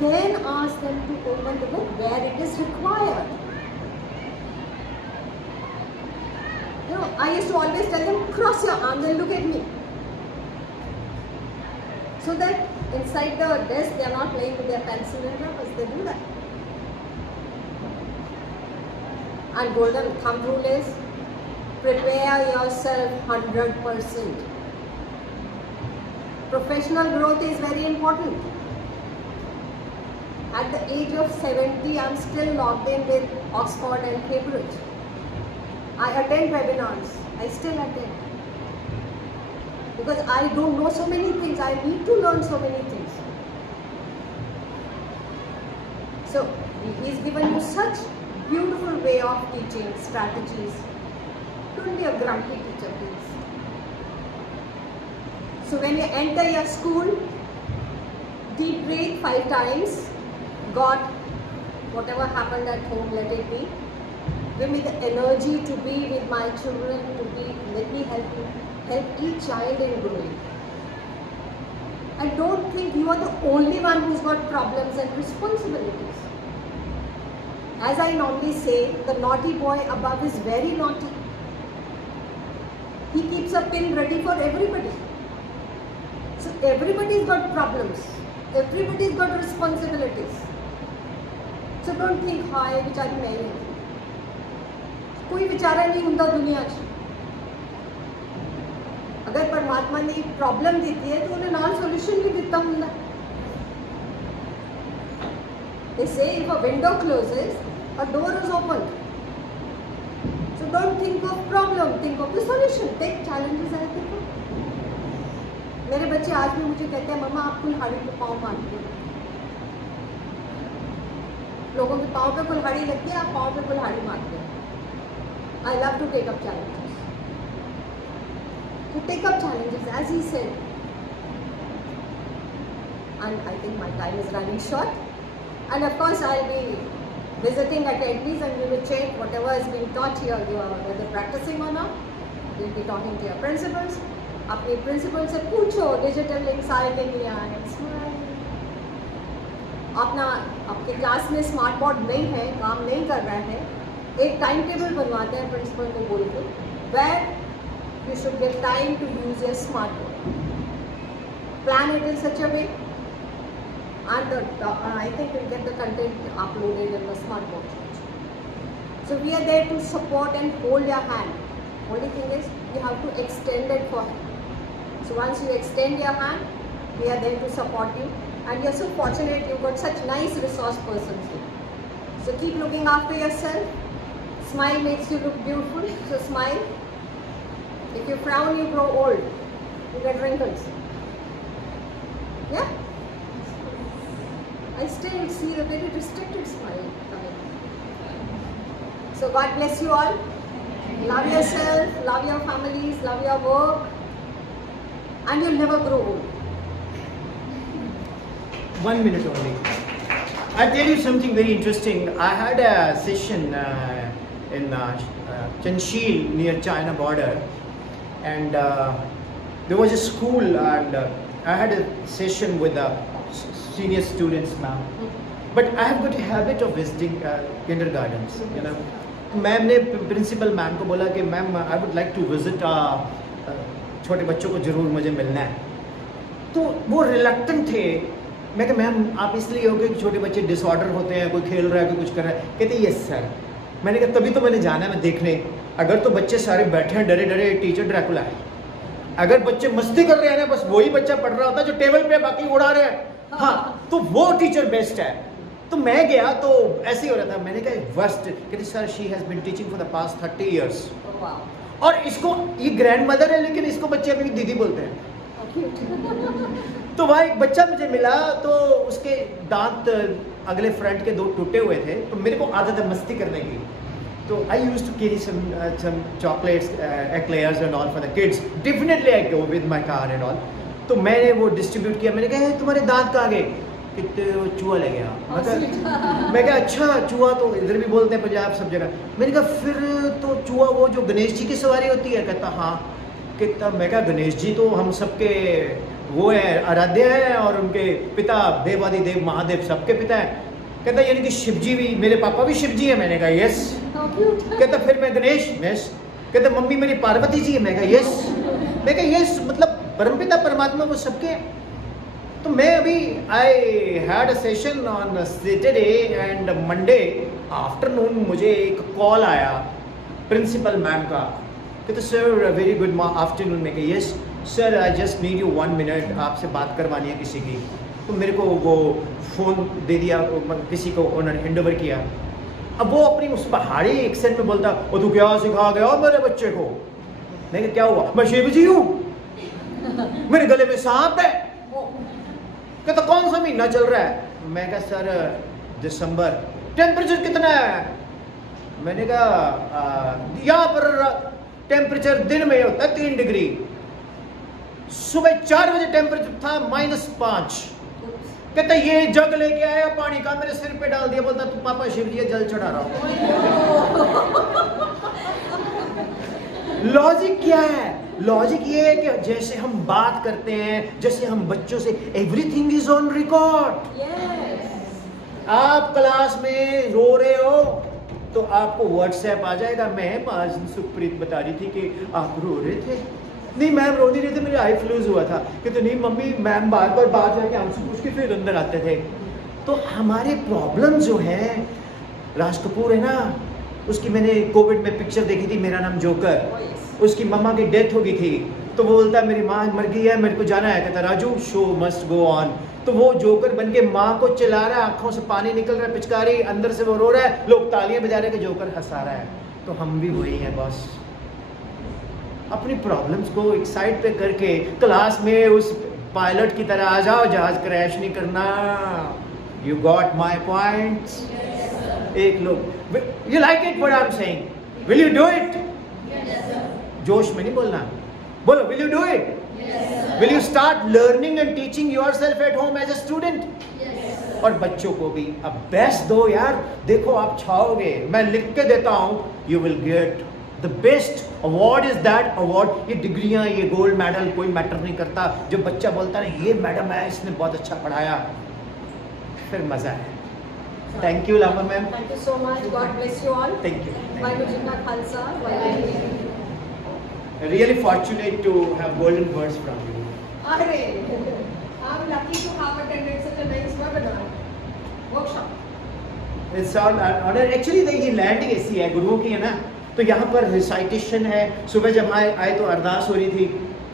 then ask them to open the book where it is required. I used to always tell them, cross your arms and look at me. So that inside the desk they are not playing with their pencil and rubbers, they do that. And golden thumb rule is, prepare yourself 100%. Professional growth is very important. At the age of 70, I'm still logged in with Oxford and Cambridge. I attend webinars. I still attend. Because I don't know so many things. I need to learn so many things. So, he's given you such beautiful way of teaching strategies. Don't be a grumpy teacher, please. So when you enter your school, deep breathe 5 times. God, whatever happened at home, let it be. Give me the energy to be with my children, let me help each child in growing. And don't think you are the only one who's got problems and responsibilities. As I normally say, the naughty boy above is very naughty. He keeps a pin ready for everybody. So everybody's got problems. Everybody's got responsibilities. So don't think, हाय बेचारी मैं ही हूँ. कोई बेचारा नहीं होता दुनिया च. अगर परमात्मा ने प्रॉब्लम देती है तो उन्हें नाल सॉल्यूशन भी देता होंगे. They say if a window closes, a door is opened. So don't think of problem, think of the solution. Take challenges as they come. मेरे बच्चे आज भी मुझे कहते हैं, मम्मा आप कुल्हाड़ी पे पाँव मारते हो. लोगों के पाँव पे कुल्हाड़ी लगती है, आप पाँव पे कुल्हाड़ी मारते हो. I love to take up challenges. To take up challenges, as he said. And I think my time is running short. And of course, I'll be visiting attendees and we will check whatever is being taught here, you are whether practicing or not. We'll be talking to your principals. अपने principal से पूछो digital links आए कि नहीं आए. अपना आपके class में स्मार्ट बोर्ड नहीं है, काम नहीं कर रहा है, एक टाइम टेबल बनवाते हैं प्रिंसिपल को बोल के, where you should get time to use your smart board. Plan it in such a way and I think we'll get the content uploaded in the smart board. So we are there to support and hold your hand. Only thing is you have to extend it for him. So once you extend your hand, we are there to support you. And you're so fortunate you've got such nice resource persons here. So keep looking after yourself. Smile makes you look beautiful. So smile. If you frown, you grow old. You get wrinkles. Yeah? I still see a very restricted smile coming. So God bless you all. Love yourself, love your families, love your work, and you'll never grow old. 1 minute only. I'll tell you something very interesting. I had a session in Chanshil near China border, and there was a school, and I had a session with the senior students, ma'am. But I have got a habit of visiting kindergartens, you know. Ma'am ने principal ma'am को बोला कि ma'am I would like to visit छोटे बच्चों को ज़रूर मुझे मिलना है. तो वो रिलक्टेंट थे. मैं कहा मैम आप इसलिए हो गए कि छोटे बच्चे डिसऑर्डर होते हैं, कोई खेल रहा है, कोई कुछ कर रहा है. कहते यस सर. मैंने कहा तभी तो मैंने जाना है मैं देखने. अगर तो बच्चे सारे बैठे हैं डरे डरे, टीचर ड्रैकुला है. अगर बच्चे मस्ती कर रहे हैं ना, बस वही बच्चा पढ़ रहा होता है जो टेबल पे बाकी उड़ा रहे हैं, हाँ, तो वो टीचर बेस्ट है. तो मैं गया तो ऐसे ही हो रहा था. मैंने कहा वर्स्ट. कहते sir she has been teaching for the past 30 years. और इसको ये ग्रैंड मदर है लेकिन इसको बच्चे अभी दीदी बोलते हैं. तो वहाँ एक बच्चा मुझे मिला तो उसके दांत अगले फ्रंट के 2 टूटे हुए थे. तो मेरे को आदत है मस्ती करने की. तो I use to carry some chocolates, eclairs and all for the kids. Definitely I go with my car and all. तो मैंने वो डिस्ट्रीब्यूट किया. मैंने कहा तुम्हारे दांत कहाँ गए? कितने वो चूहा ले गया. मैं कहा अच्छा चूहा तो इधर भी बोलते हैं पंजाब सब जगह. मैंने कहा फिर तो चूहा वो जो गणेश जी की सवारी होती है? कहता हाँ. कहता मैं कहा गणेश जी तो हम सबके वो है आराध्य हैं और उनके पिता देवादिदेव महादेव सबके पिता हैं. कहता यानी कि शिव जी भी, मेरे पापा भी शिव जी है. मैंने कहा यस. कहता फिर मैं गणेश. यस. कहता मम्मी मेरी पार्वती जी है. मैं कहा यस. मैं कहा यस मतलब परमपिता परमात्मा वो सबके. तो मैं अभी I had a session on Saturday and Monday afternoon मुझे एक कॉल आया प्रिंसिपल मैम का. कहते सर वेरी गुड आफ्टरनून. में कहा yes sir I just need you 1 minute. आपसे बात करवानी है किसी की. तो मेरे को वो फ़ोन दे दिया, किसी को उन्होंने हैंड ओवर किया। अब वो अपनी उस पहाड़ी एक्सेंट में बोलता, वो तू क्या सिखा गया मेरे बच्चे को? मैं क्या हुआ, मैं शिव जी हूँ, मेरे गले में सांप है। कहता कौन सा महीना चल रहा है? मैं कहा सर दिसंबर। टेम्परेचर कितना है? मैंने कहा यहाँ पर टेम्परेचर दिन में होता है 3 डिग्री, सुबह 4 बजे टेम्परेचर था -5। कहता ये जग लेके आया पानी का, मेरे सिर पे डाल दिया, बोलता तू पापा शिव जी जल चढ़ा रहा हूं। लॉजिक क्या है? लॉजिक ये है कि जैसे हम बात करते हैं, जैसे हम बच्चों से, एवरीथिंग इज ऑन रिकॉर्ड। आप क्लास में रो रहे हो तो आपको व्हाट्सएप आ जाएगा। मैं आज सुप्रीत बता रही थी कि आप रो रहे थे। नहीं मैम रो नहीं रहे थे, मेरे आई फ्लूज हुआ था। कहते नहीं मम्मी, मैम बार बार जाके आंसू पूछ के फिर अंदर आते थे। तो हमारे प्रॉब्लम जो है, राज कपूर है ना, उसकी मैंने कोविड में पिक्चर देखी थी, मेरा नाम जोकर। उसकी मम्मा की डेथ हो गई थी, तो वो बोलता मेरी माँ मर गई है, मेरे को जाना है। कहता Raju show must go on. तो वो जोकर बन के माँ को चिल्ला रहा है, आंखों से पानी निकल रहा है, पिचकारी अंदर से वो रो रहा है, लोग तालियां बजा रहे हैं कि जोकर हंसा रहा है। तो हम भी वही है बॉस, अपनी प्रॉब्लम्स को एक साइड पे करके क्लास में उस पायलट की तरह आ जाओ, जहाज क्रैश नहीं करना। You got my points? एक लोग, you like it what I am saying? Will you do it? जोश में नहीं बोलना, बोलो will you do it? Will you start learning and teaching yourself at home as a student? और बच्चों को भी अब बेस्ट दो यार, देखो आप छाओगे। मैं लिख के देता हूं, you will get the best award. Is that award, ये डिग्रियां, ये गोल्ड मेडल कोई मैटर नहीं करता। जब बच्चा बोलता है ये मैडम है, इसने बहुत अच्छा पढ़ाया, फिर मजा है। Thank you Lama ma'am, thank you so much, God bless you all. Thank you. Waheguru ji का Khalsa, Waheguru ji. Really fortunate to have golden words from you. अरे, I'm lucky to have attended such a nice webinar, workshop. It's all honor. Actually ये landing ऐसी है, गुरुओं की है ना, तो यहाँ पर रिसाइटेशन है। सुबह जब आए तो अरदास हो रही थी,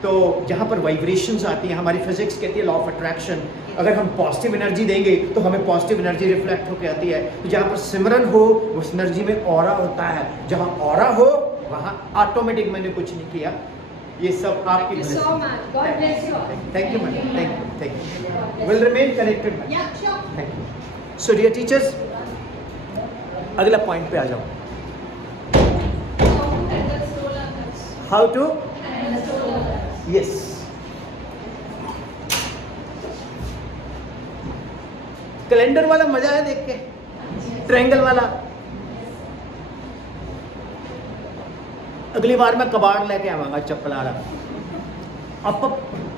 तो जहाँ पर वाइब्रेशंस आती हैं, हमारी फिजिक्स कहती है लॉ ऑफ अट्रैक्शन, अगर हम पॉजिटिव एनर्जी देंगे तो हमें पॉजिटिव एनर्जी रिफ्लेक्ट होकर आती है। तो जहाँ पर सिमरन हो उस एनर्जी में ऑरा होता है, जहाँ ऑरा हो वहाँ ऑटोमेटिक। मैंने कुछ नहीं किया, ये सब आपकी Thank you so much. God bless you all. Thank you ma'am, thank you. Will remain connected. Yeah, sure. Thank you. So dear teachers, अगला पॉइंट पे आ जाओ। हाउ टू, यस, कैलेंडर वाला मजा है देख के, ट्रायंगल वाला। अगली बार मैं कबाड़ लेके आवांगा चप्पल वाला। अब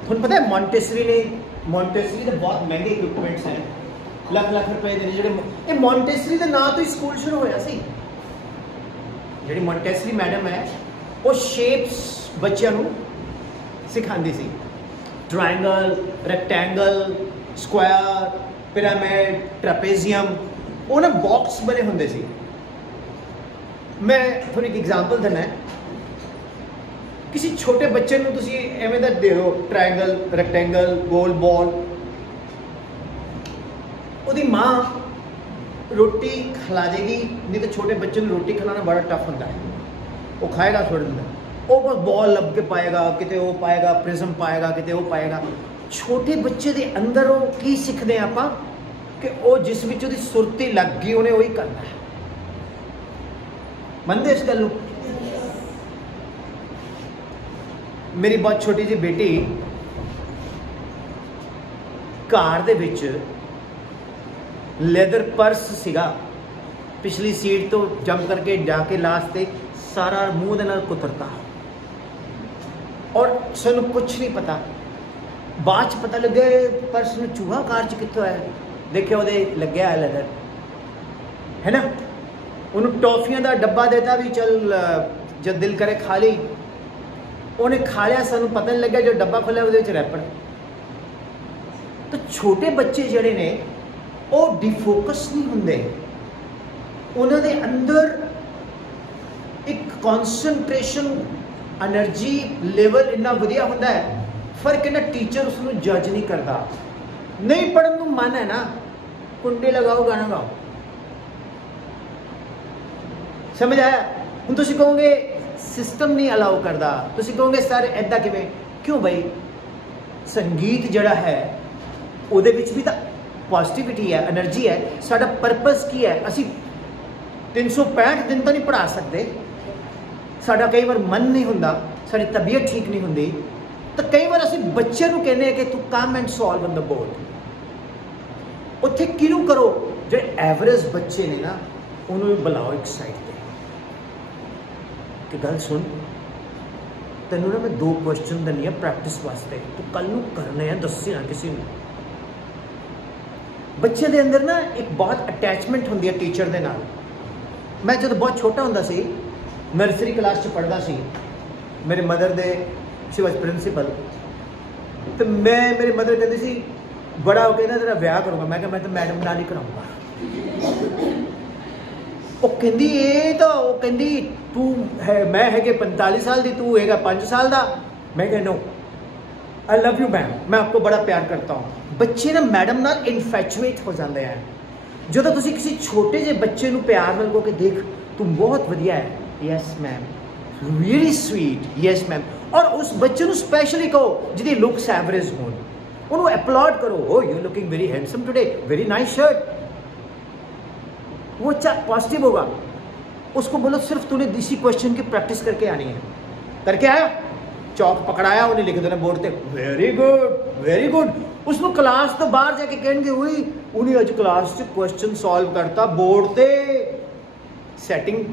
तुम पता है मॉन्टेसरी तो बहुत महंगे इक्विपमेंट्स हैं, ਲੱਖ रुपए ਦੇ ਜਿਹੜੇ ਇਹ ਮੌਂਟੇਸਰੀ ਦੇ ਨਾਂ ਤੋਂ ਹੀ ਸਕੂਲ ਸ਼ੁਰੂ ਹੋਇਆ ਸੀ। ਜਿਹੜੀ ਮੌਂਟੇਸਰੀ ਮੈਡਮ ਹੈ ਉਹ ਸ਼ੇਪਸ ਬੱਚਿਆਂ ਨੂੰ ਸਿਖਾਉਂਦੀ ਸੀ, triangle, rectangle, square, pyramid, trapezium, ਉਹ ਨਾ ਬਾਕਸ ਬਣੇ ਹੁੰਦੇ ਸੀ। मैं थोड़ी एक एग्जाम्पल देना है, किसी छोटे बच्चे ਨੂੰ ਤੁਸੀਂ ਐਵੇਂ ਦਾ ਦੇ ਦਿਓ ट्रायंगल, रेक्टेंगल, गोल बॉल, ਉਹਦੀ ਮਾਂ रोटी खिला देगी, नहीं तो छोटे बच्चे ਨੂੰ रोटी खिलाना बड़ा टफ ਹੁੰਦਾ है। वो खाएगा थोड़ा दिन, वो बस बॉल ਲੱਭ ਕੇ ਪਾਏਗਾ, ਕਿਤੇ ਉਹ ਪਾਏਗਾ, ਪ੍ਰਿਜ਼ਮ ਪਾਏਗਾ, ਕਿਤੇ ਉਹ ਪਾਏਗਾ। ਛੋਟੇ ਬੱਚੇ ਦੇ ਅੰਦਰ ਉਹ ਕੀ ਸਿੱਖਦੇ ਆਪਾਂ ਕਿ ਉਹ ਜਿਸ ਵਿੱਚ ਉਹਦੀ ਸੁਰਤੀ ਲੱਗ ਗਈ ਉਹਨੇ ਉਹੀ ਕਰਨਾ ਹੈ। ਮੰਨਦੇ ਇਸ ਗੱਲ ਨੂੰ? ਮੇਰੀ ਬਹੁਤ ਛੋਟੀ ਜਿਹੀ ਬੇਟੀ ਕਾਰ ਦੇ ਵਿੱਚ ਲੈਦਰ ਪਰਸ ਸੀਗਾ, ਪਿਛਲੀ ਸੀਟ ਤੋਂ ਜੰਪ ਕਰਕੇ ਜਾ ਕੇ ਲਾਸਟ ਤੇ ਸਾਰਾ ਮੂੰਹ ਦੇ ਨਾਲ ਕੁਤਰਤਾ, ਔਰ ਸਾਨੂੰ ਕੁਛ ਨਹੀਂ ਪਤਾ। ਬਾਅਦ ਚ ਪਤਾ ਲੱਗਿਆ ਪਰਸ ਨੂੰ ਚੂਹਾ ਕਾਰ ਚ ਕਿੱਥੋਂ ਆਇਆ, ਦੇਖਿਆ ਉਹਦੇ ਲੱਗਿਆ ਹੈ ਲੈਦਰ, ਹੈ ਨਾ। ਉਹਨੂੰ ਟੌਫੀਆਂ ਦਾ ਡੱਬਾ ਦੇਤਾ ਵੀ ਚੱਲ ਜਦ ਦਿਲ ਕਰੇ ਖਾ ਲਈ, ਉਹਨੇ ਖਾ ਲਿਆ, ਸਾਨੂੰ ਪਤਾ ਨਹੀਂ ਲੱਗਿਆ, ਜੋ ਡੱਬਾ ਖੋਲ੍ਹਿਆ ਉਹਦੇ ਵਿੱਚ ਰੈਪਰ। ਤਾਂ ਛੋਟੇ ਬੱਚੇ ਜਿਹੜੇ ਨੇ ਉਹ ਡਿਫੋਕਸ ਨਹੀਂ ਹੁੰਦੇ, ਉਹਨਾਂ ਦੇ ਅੰਦਰ ਇੱਕ ਕੌਨਸਨਟ੍ਰੇਸ਼ਨ, એનર્ਜੀ ਲੈਵਲ ਇੰਨਾ ਵਧੀਆ ਹੁੰਦਾ ਹੈ। ਫਰਕ ਇਹਨਾਂ ਟੀਚਰ ਉਸ ਨੂੰ ਜੱਜ ਨਹੀਂ ਕਰਦਾ, नहीं पढ़न ਨੂੰ मन है ना, कुंडी लगाओ गाना गाओ। समझ आया? ਹੁਣ ਤੁਸੀਂ ਕਹੋਗੇ सिस्टम नहीं अलाउ करता, ਤੁਸੀਂ ਕਹੋਗੇ सर ऐदा किवें? क्यों भाई, संगीत जड़ा है ਉਹਦੇ ਵਿੱਚ भी तो पॉजिटिविटी है, एनर्जी है। साडा परपस की है? असी 365 दिन तो नहीं पढ़ा सकते, साडा कई बार मन नहीं हुंदा, साडी तबीयत ठीक नहीं हुंदी, तो कई बार असी बच्चे नूं कहने कि तू come and solve on the board. उत्थे किहनूं करो? जो एवरेज बच्चे ने ना, उन्होंने बुलाओ एक साइड पे कि गल सुन, तेनों ना मैं 2 क्वेश्चन दनी है प्रैक्टिस वास्ते, तो कल नूं करने हैं, दस्सी ना किसी नूं। बच्चे दे अंदर ना एक बहुत अटैचमेंट होंदी है टीचर दे नाल। मैं जब बहुत छोटा हुंदा सी, नर्सरी क्लास च पढ़दा सी, मेरे mother they she was principal, तो मैं मेरी मदर कहती सी बड़ा हो के ना तेरा ब्याह करूँगा। मैं तो मैडम नाल ही कराऊंगा। वो कहंदी ये तो वो कहंदी तू है, मैं है कि 45 साल दी, तू हैगा 5 साल दा। मैं कह no, I love you ma'am, मैं आपको बड़ा प्यार करता हूँ। बच्चे ना मैडम नाल इन्फैचुएट हो जाते हैं। जो तो तुसी किसी छोटे जे बच्चे नूं प्यार नाल कहो कि देख तू बहुत वधिया है, yes ma'am, really sweet, yes ma'am, और उस बच्चे नूं स्पैशली कहो जिहदी लुक्स एवरेज होण, उन्होंने अपलॉड करो, oh you looking very handsome today, very nice shirt. वो पॉजिटिव होगा। उसको बोलो सिर्फ तूने इसी क्वेश्चन की प्रैक्टिस करके आनी है। करके आया, चौक पकड़ाया, उन्हें लिख देना बोर्ड पे, वेरी गुड वेरी गुड। उसको क्लास तो बाहर जाके कहेंगे हुई उन्हें अज क्लास च क्वेश्चन सॉल्व करता बोर्ड पे। सैटिंग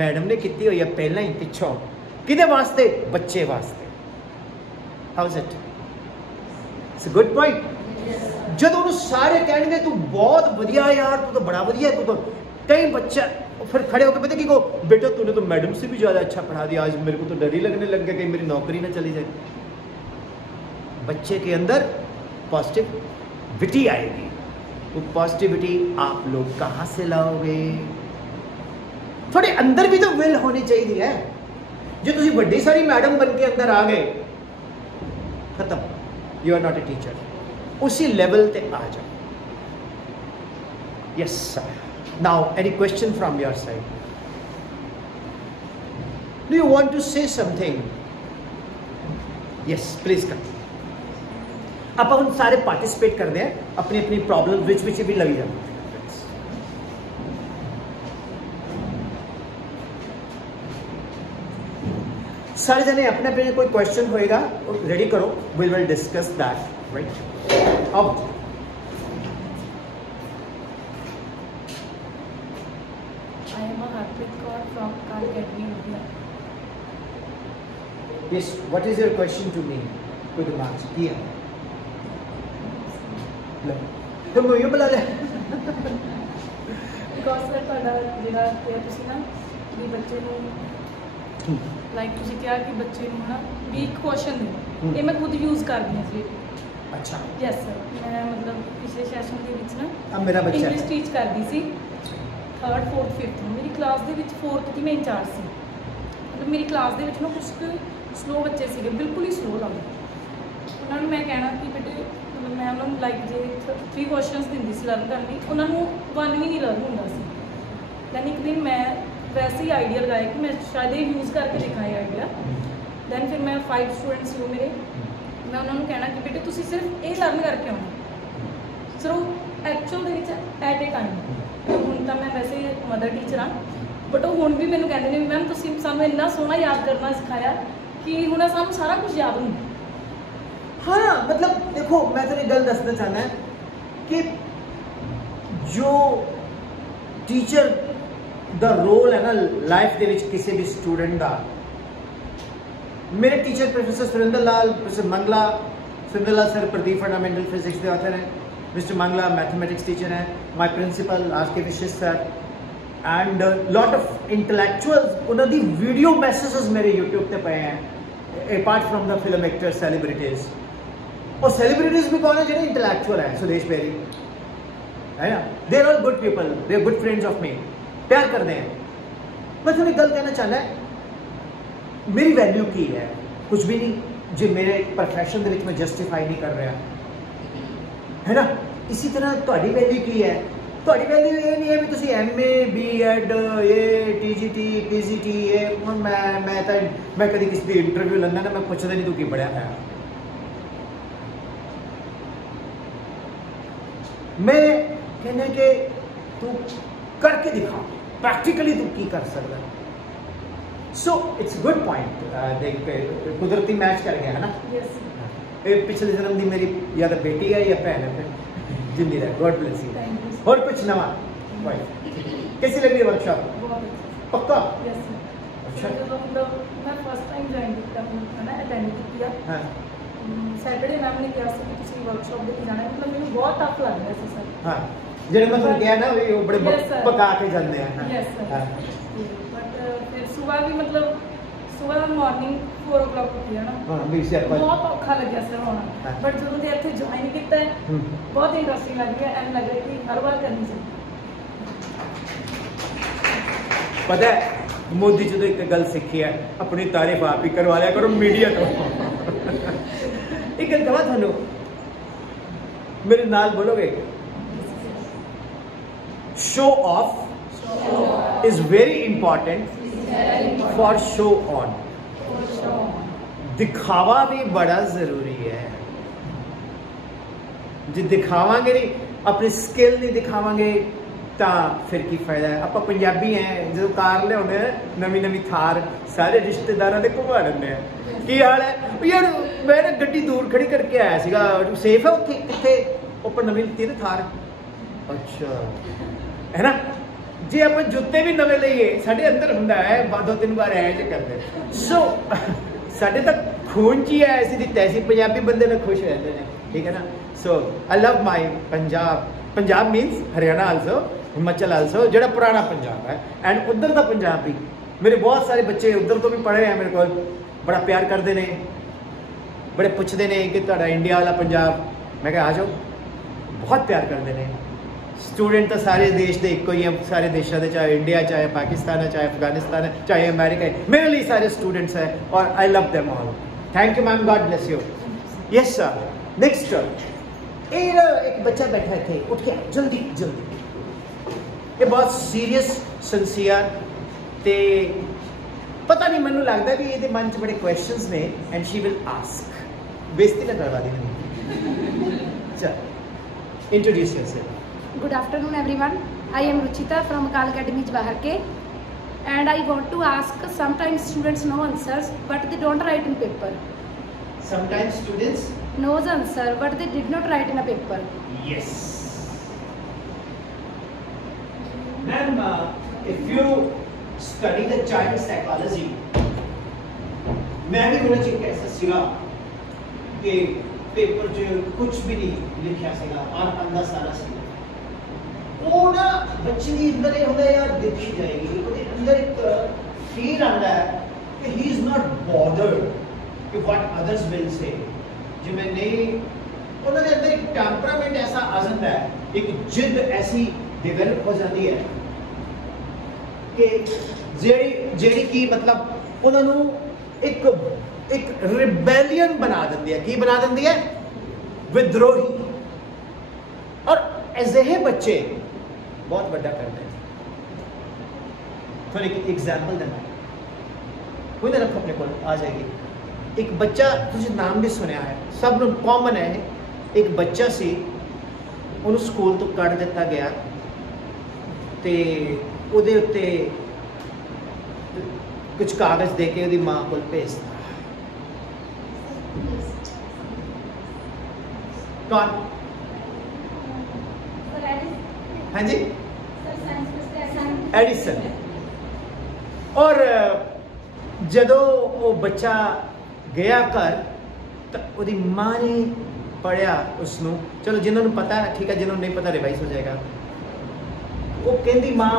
मैडम ने की हुई है पहला ही पिछों, किदे वास्ते? बच्चे वास्ते। How is it? It's a good point. जब उन्होंने सारे कहेंगे तू बहुत वधिया यार, तू तो बड़ा वधिया है, तू तो, कई बच्चा फिर खड़े होकर पता कि को, बेटा तूने तो मैडम से भी ज़्यादा अच्छा पढ़ा दिया, आज मेरे को तो डर ही लगने लग गया कहीं मेरी नौकरी ना चली जाए। बच्चे के अंदर पॉजिटिविटी आएगी। वो पॉजिटिविटी आप लोग कहाँ से लाओगे? थोड़े अंदर भी तो विल होनी चाहिए है। जो तुम बड़ी सारी मैडम बन के अंदर आ गए, खत्म, you are not a teacher. उसी लेवल पे आ जाओ। Yes sir. Now any question from your side? Do you want to say something? Yes please come. आप हम सारे पार्टिसिपेट करते हैं, अपनी अपनी प्रॉब्लम विच भी लगी जाए। सारे जने अपने अपने कोई क्वेश्चन होएगा रेडी करो, विल डिस्कस दैट राइट। अब I am a Harpreet Kaur from Khan Academy, India. Yes, what is your question to me? Good marks. Kia. लो, तुम यो बुला ले। Because sir ਤੁਹਾਡਾ ਜਿਹੜਾ ਕਿ ਤੁਸੀਂ ਨਾ ਵੀ ਬੱਚੇ ਨੂੰ ਲਾਈਕ ਤੁਸੀਂ ਕਿਹਾ ਕਿ ਬੱਚੇ ਨੂੰ ਨਾ ਵੀ ਇੱਕ ਕੁਐਸਚਨ ਦਿਓ, ਇਹ ਮੈਂ ਖੁਦ ਯੂਜ਼ ਕਰਦੀ ਹਾਂ ਜੀ। अच्छा। ਯੈਸ ਸਰ, ਮੈਂ ਮਤਲਬ ਪਿਛਲੇ ਸੈਸ਼ਨ ਦੇ ਵਿੱਚ ਨਾ अब मेरा बच्चा ਇੰਗਲਿਸ਼ ਟੀਚ ਕਰਦੀ ਸੀ 3rd 4th 5th ਨੂੰ। ਮੇਰੀ ਕਲਾਸ ਦੇ ਵਿੱਚ 4th ਦੀ ਮੈਂ ਇੰਚਾਰਜ ਸੀ। ਮਤਲਬ ਮੇਰੀ ਕਲਾਸ ਦੇ ਵਿੱਚ ਨਾ ਕੁਝ ਸਲੋ ਬੱਚੇ ਸੀਗੇ, ਬਿਲਕੁਲ ਹੀ ਸਲੋ ਲੱਗਦੇ। ਉਹਨਾਂ ਨੂੰ ਮੈਂ ਕਹਿਣਾ ਕਿ ਬੇਟੇ ਮਤਲਬ ਮੈਂ ਉਹਨਾਂ ਨੂੰ ਲਾਈਕ ਜੇ 3 ਕੁਐਸਚਨਸ ਦਿੰਦੀ ਸੀ ਲਰਨ ਕਰਨ ਲਈ, ਉਹਨਾਂ ਨੂੰ 1 ਵੀ ਨਹੀਂ ਲਰਨ ਹੁੰਦਾ ਸੀ। ਦੈਨ ਇੱਕ ਦਿਨ ਮੈਂ ਵੈਸੇ ਹੀ ਆਈਡੀਆ ਲਗਾਇਆ ਕਿ ਮੈਂ ਸ਼ਾਇਦ ਇਹ ਯੂਜ਼ ਕਰਕੇ ਦੇਖਾਂ ਇਹ ਆਈਡੀਆ। ਦੈਨ ਫਿਰ ਮੈਂ 5 ਸਟੂਡੈਂਟਸ ਨੂੰ ਮੇਰੇ, ਮੈਂ ਉਹਨਾਂ ਨੂੰ ਕਹਿਣਾ ਕਿ ਬੇਟੇ ਤੁਸੀਂ ਸਿਰਫ ਇਹ ਲਰਨ ਕਰਕੇ ਆਉਣਾ, ਸਿਰਫ ਐਕਚੁਅਲ ਦੇ ਵਿੱਚ ਐਟ ਏ ਟਾਈਮ। ਹੁਣ ਤਾਂ ਮੈਂ ਵੈਸੇ ਮਦਰ ਟੀਚਰ ਹਾਂ, ਬਟ ਉਹ ਹੁਣ ਵੀ ਮੈਨੂੰ ਕਹਿੰਦੇ ਨੇ ਵੀ ਮੈਮ ਤੁਸੀਂ ਸਾਨੂੰ ਇੰਨਾ ਸੋਹਣਾ ਯਾਦ ਕਰਨਾ ਸਿਖਾਇਆ ਕਿ ਹੁਣ ਸਾਨੂੰ ਸਾਰਾ ਕੁਝ ਯਾਦ ਹੁੰਦਾ। हाँ मतलब देखो मैं तो एक गल दसना चाहना है कि जो टीचर दा रोल है ना लाइफ दे विच किसी भी स्टूडेंट दा, मेरे टीचर प्रोफेसर सुरेंद्र लाल, प्रोफेसर मंगला, सुरेंद्र लाल सर प्रदीप फंडामेंटल फिजिक्स के ऑथर हैं, मिस्टर मंगला मैथमेटिक्स टीचर हैं, माय प्रिंसिपल आर के विशिष्ट सर एंड लॉट ऑफ इंटलैक्चुअल्स। उन्होंने वीडियो मैसेजेस मेरे यूट्यूब पे पे हैं apart from the film actors celebrities. और सेलिब्रिटीज भी कौन है जो इंटेलेक्चुअल है? सुदेश बेरी है ना, they are all good people, they are good friends of me, प्यार करते हैं। मैं तुम्हें गल कहना चाहना है, मेरी वैल्यू की है कुछ भी नहीं जो मेरे प्रोफेशन मैं जस्टिफाई नहीं कर रहा। है ना। इसी तरह ਤੁਹਾਡੀ ਵੈਲਿਊ ਕੀ ਹੈ? ਤੁਹਾਡੀ ਵੈਲਿਊ ਇਹ ਨਹੀਂ ਹੈ ਵੀ ਤੁਸੀਂ MA B.Ed ਇਹ TGT PGT ਇਹ ਮੈਂ ਕਦੀ ਕਿਸੇ ਦੀ ਇੰਟਰਵਿਊ ਲੈਂਦਾ ਨਾ, ਮੈਂ ਪੁੱਛਦਾ ਨਹੀਂ ਤੂੰ ਕੀ ਪੜ੍ਹਿਆ ਹੈ। मैं कहना कि तू करके दिखा, प्रैक्टिकली तू की कर सकता। So it's good point. देख पे कुदरती मैच कर गया है ना। यस ये पिछले जन्म की मेरी या तो बेटी है या भैन है, जिंदी रहे, गॉड ब्लेस यू। और कुछ नवा कैसी लग रही है वर्कशॉप? पक्का? यस अच्छा, मतलब मैं फर्स्ट टाइम ज्वाइन किया ना, अटेंड किया। हाँ सैटरडे मैम ने कहा कि तुम वर्कशॉप लेके जाना है, मतलब मैंने बहुत टफ लग रहा है सर। हाँ जेडे मैं तुम कहा ना वो बड़े Yes, sir. पका के जाते हैं। Yes sir. हाँ बट फिर सुबह भी मतलब सुबह मॉर्निंग 4 o'clock उठी है ना, हाँ भी से बहुत औखा लगे सर होना। हाँ। बट जो दे इतने ज्वाइन किया है बहुत इंटरेस्टिंग लग रही है, एंड लग रहा है कि हर बार करनी चाहिए। पता है मोदी जी तो एक गल सीखी है, अपनी तारीफ आप ही करवा लिया करो मीडिया तो। एक गल कहा थानू, मेरे नाल बोलोगे? Show off is very important for show on. दिखावा भी बड़ा जरूरी है। जो दिखावांगे नहीं, अपनी स्किल नहीं दिखावांगे तो फिर की फायदा है। आप पंजाबी हैं, जो कार लिया नवी नवी थार सारे रिश्तेदारों ने घुमा लेंगे। की हाल है यार? मैं ना गड्डी दूर खड़ी करके आया सीगा, सेफ है उत्थे किथे ऊपर नवी लीती ना थार। अच्छा है ना। जे आप जुत्ते भी नवे लईए साडे अंदर हुंदा है 2-3 बार ऐ जे करदे। सो साडे तक खून च ही है, ऐसी दी तैसी पंजाबी बंदे ने खुश रहते हैं, ठीक है ना। So I love my Punjab. Punjab means Haryana also, Himachal also, जो पुराना पंजाब है एंड उधर का पंजाब भी। मेरे बहुत सारे बच्चे उधर तो भी पढ़े हैं, मेरे को बड़ा प्यार करते हैं, बड़े पूछते हैं कि तुहाडा इंडिया वाला पंजाब। मैं कहा आ जाओ, बहुत प्यार करते हैं। स्टूडेंट तो सारे देश के एक ही है, सारे देशों के, चाहे इंडिया चाहे पाकिस्तान है चाहे अफगानिस्तान है चाहे अमेरिका है, मेरे लिए सारे स्टूडेंट्स हैं और I love them all. Thank you ma'am, God bless you. Yes sir. Next एक बच्चा बैठा थे, उठ के जल्दी जल्दी, ये बहुत सीरियस सिंसियर ते पता नहीं, मैनू लगता कि ये मन च बड़े क्वेश्चंस ने एंड शी विल आस्क। बेइज्जती ना करवा दी मैंने। चल introduce yourself. Good afternoon everyone. I am Ruchita from Akal Academy Jawahar Ke, and I want to ask, sometimes students know answers but they don't write in paper. Sometimes students Knows answer but they did not write in a paper. yes. Ma'am, if you study the child psychology, मैं भी होना चाहिए ऐसा सिरा कि paper जो कुछ भी नहीं लिखा सीगा और अंदर सारा सीगा वो ना बच्चे की अंदर ये होता है यार देखी जाएगी, उसके अंदर एक फील आता है कि ही इज नॉट बॉदर्ड कि व्हाट अदर्स विल से। जो मैं नहीं उन्होंने अंदर एक टेम्परामेंट ऐसा आ जाता है, एक जिद ऐसी डेवलप हो जाती है कि जेड़ी की मतलब उन्होंने एक रिबेलियन बना देती है। की बना देती है? विद्रोही। और अजिहे बच्चे बहुत बड़ा करते हैं। थोड़ी एग्जाम्पल देना कोई ना रखो अपने को आ जाएगी। एक बच्चा, तुझे नाम भी सुनया है, सब लोग कॉमन है। एक बच्चा सी, उन्होंने स्कूल तो कट दिता गया ते उहदे उत्ते कुछ कागज दे के उहदी मां को भेजता। कौन? हाँ जी, एडिसन। और जदों वो बच्चा गया घर तो उसकी माँ ने पढ़िया उसनों, चलो जिन्होंने पता है ठीक है, जिन्होंने नहीं पता रिवाइज हो जाएगा। वो कहती माँ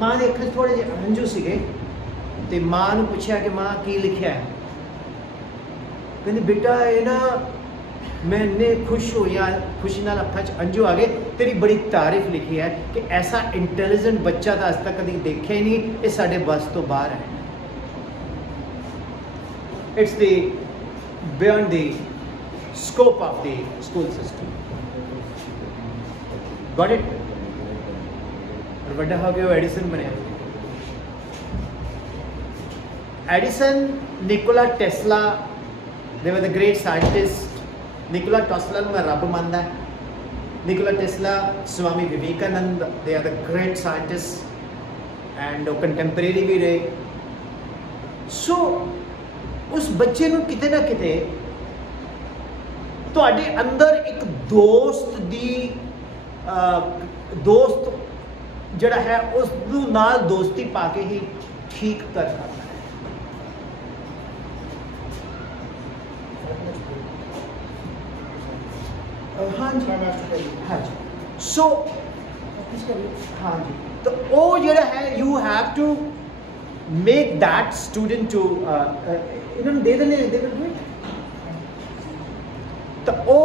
माँ के अखर थोड़े जे हंझू सीगे ते माँ ने पूछा कि माँ की लिखा है? कहती बेटा ये ना मैंने खुश हो या खुशी नाल अखा च अंजू आ गए, तेरी बड़ी तारीफ लिखी है कि ऐसा इंटैलीजेंट बच्चा तो अज तक कभी देखा ही नहीं, ये साढ़े बस तो बाहर है। It's the beyond the scope of the school system. Got it? और बड़ा हो गया एडिसन बने. Edison, Nikola Tesla, they were the great scientists. Nikola Tesla ਨੂੰ ਮੈਂ ਰੱਬ ਮੰਨਦਾ. Nikola Tesla, Swami Vivekananda, they are the great scientists and contemporary भी रहे. So उस बच्चे ਨੂੰ किते ना किते ਤੁਹਾਡੇ ਅੰਦਰ ਇੱਕ ਦੋਸਤ ਜਿਹੜਾ ਹੈ ਉਸ ਨੂੰ ਨਾਲ ਦੋਸਤੀ ਪਾ ਕੇ ਹੀ ਠੀਕ ਕਰ ਸਕਦਾ ਹੈ. ਹਾਂਜੀ ਸੋ ਹਾਂਜੀ ਤਾਂ ਉਹ ਜਿਹੜਾ ਹੈ you have to make that student to ਇਹਨਾਂ ਨੂੰ ਦੇ ਦੇਣੇ ਤਾਂ ਉਹ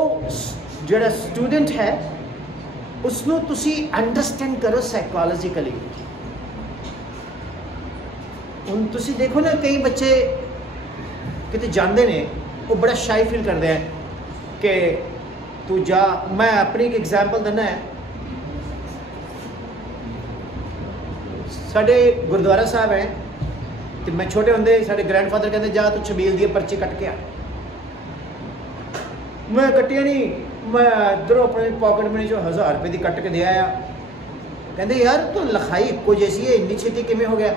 ਜਿਹੜਾ ਸਟੂਡੈਂਟ ਹੈ ਉਸਨੂੰ ਤੁਸੀਂ ਅੰਡਰਸਟੈਂਡ ਕਰੋ ਸਾਈਕੋਲੋਜੀਕਲੀ. ਹੁਣ ਤੁਸੀਂ ਦੇਖੋ ਨਾ ਕਈ ਬੱਚੇ ਕਿਤੇ ਜਾਂਦੇ ਨੇ ਉਹ ਬੜਾ ਸ਼ਾਈ ਫੀਲ ਕਰਦੇ ਆ ਕਿ ਤੂੰ ਜਾ. ਮੈਂ ਆਪਣੀ ਇੱਕ ਐਗਜ਼ਾਮਪਲ ਦਿੰਦਾ ਹੈ. ਸਾਡੇ ਗੁਰਦੁਆਰਾ ਸਾਹਿਬ ਹੈ ਤੇ ਮੈਂ ਛੋਟੇ ਹੁੰਦੇ ਸਾਡੇ ਗ੍ਰੈਂਡਫਾਦਰ ਕਹਿੰਦੇ ਜਾ ਤੂੰ ਛਬੀਲ ਦੀ ਪਰਚੀ ਕੱਟ ਕੇ ਆ. ਮੈਂ ਕੱਟਿਆ ਨਹੀਂ. ਮੈਂ ਇੱਧਰੋਂ ਆਪਣੇ ਪਾਕਟ ਮਨੀ ਚੋਂ 1000 ਰੁਪਏ ਦੀ ਕੱਟ ਕੇ ਦੇ ਆਇਆ. ਕਹਿੰਦੇ ਯਾਰ ਤੂੰ ਲਿਖਾਈ ਇੱਕੋ ਜੈਸੀ ਹੈ ਇੰਨੀ ਛੇਤੀ ਕਿਵੇਂ ਹੋ ਗਿਆ.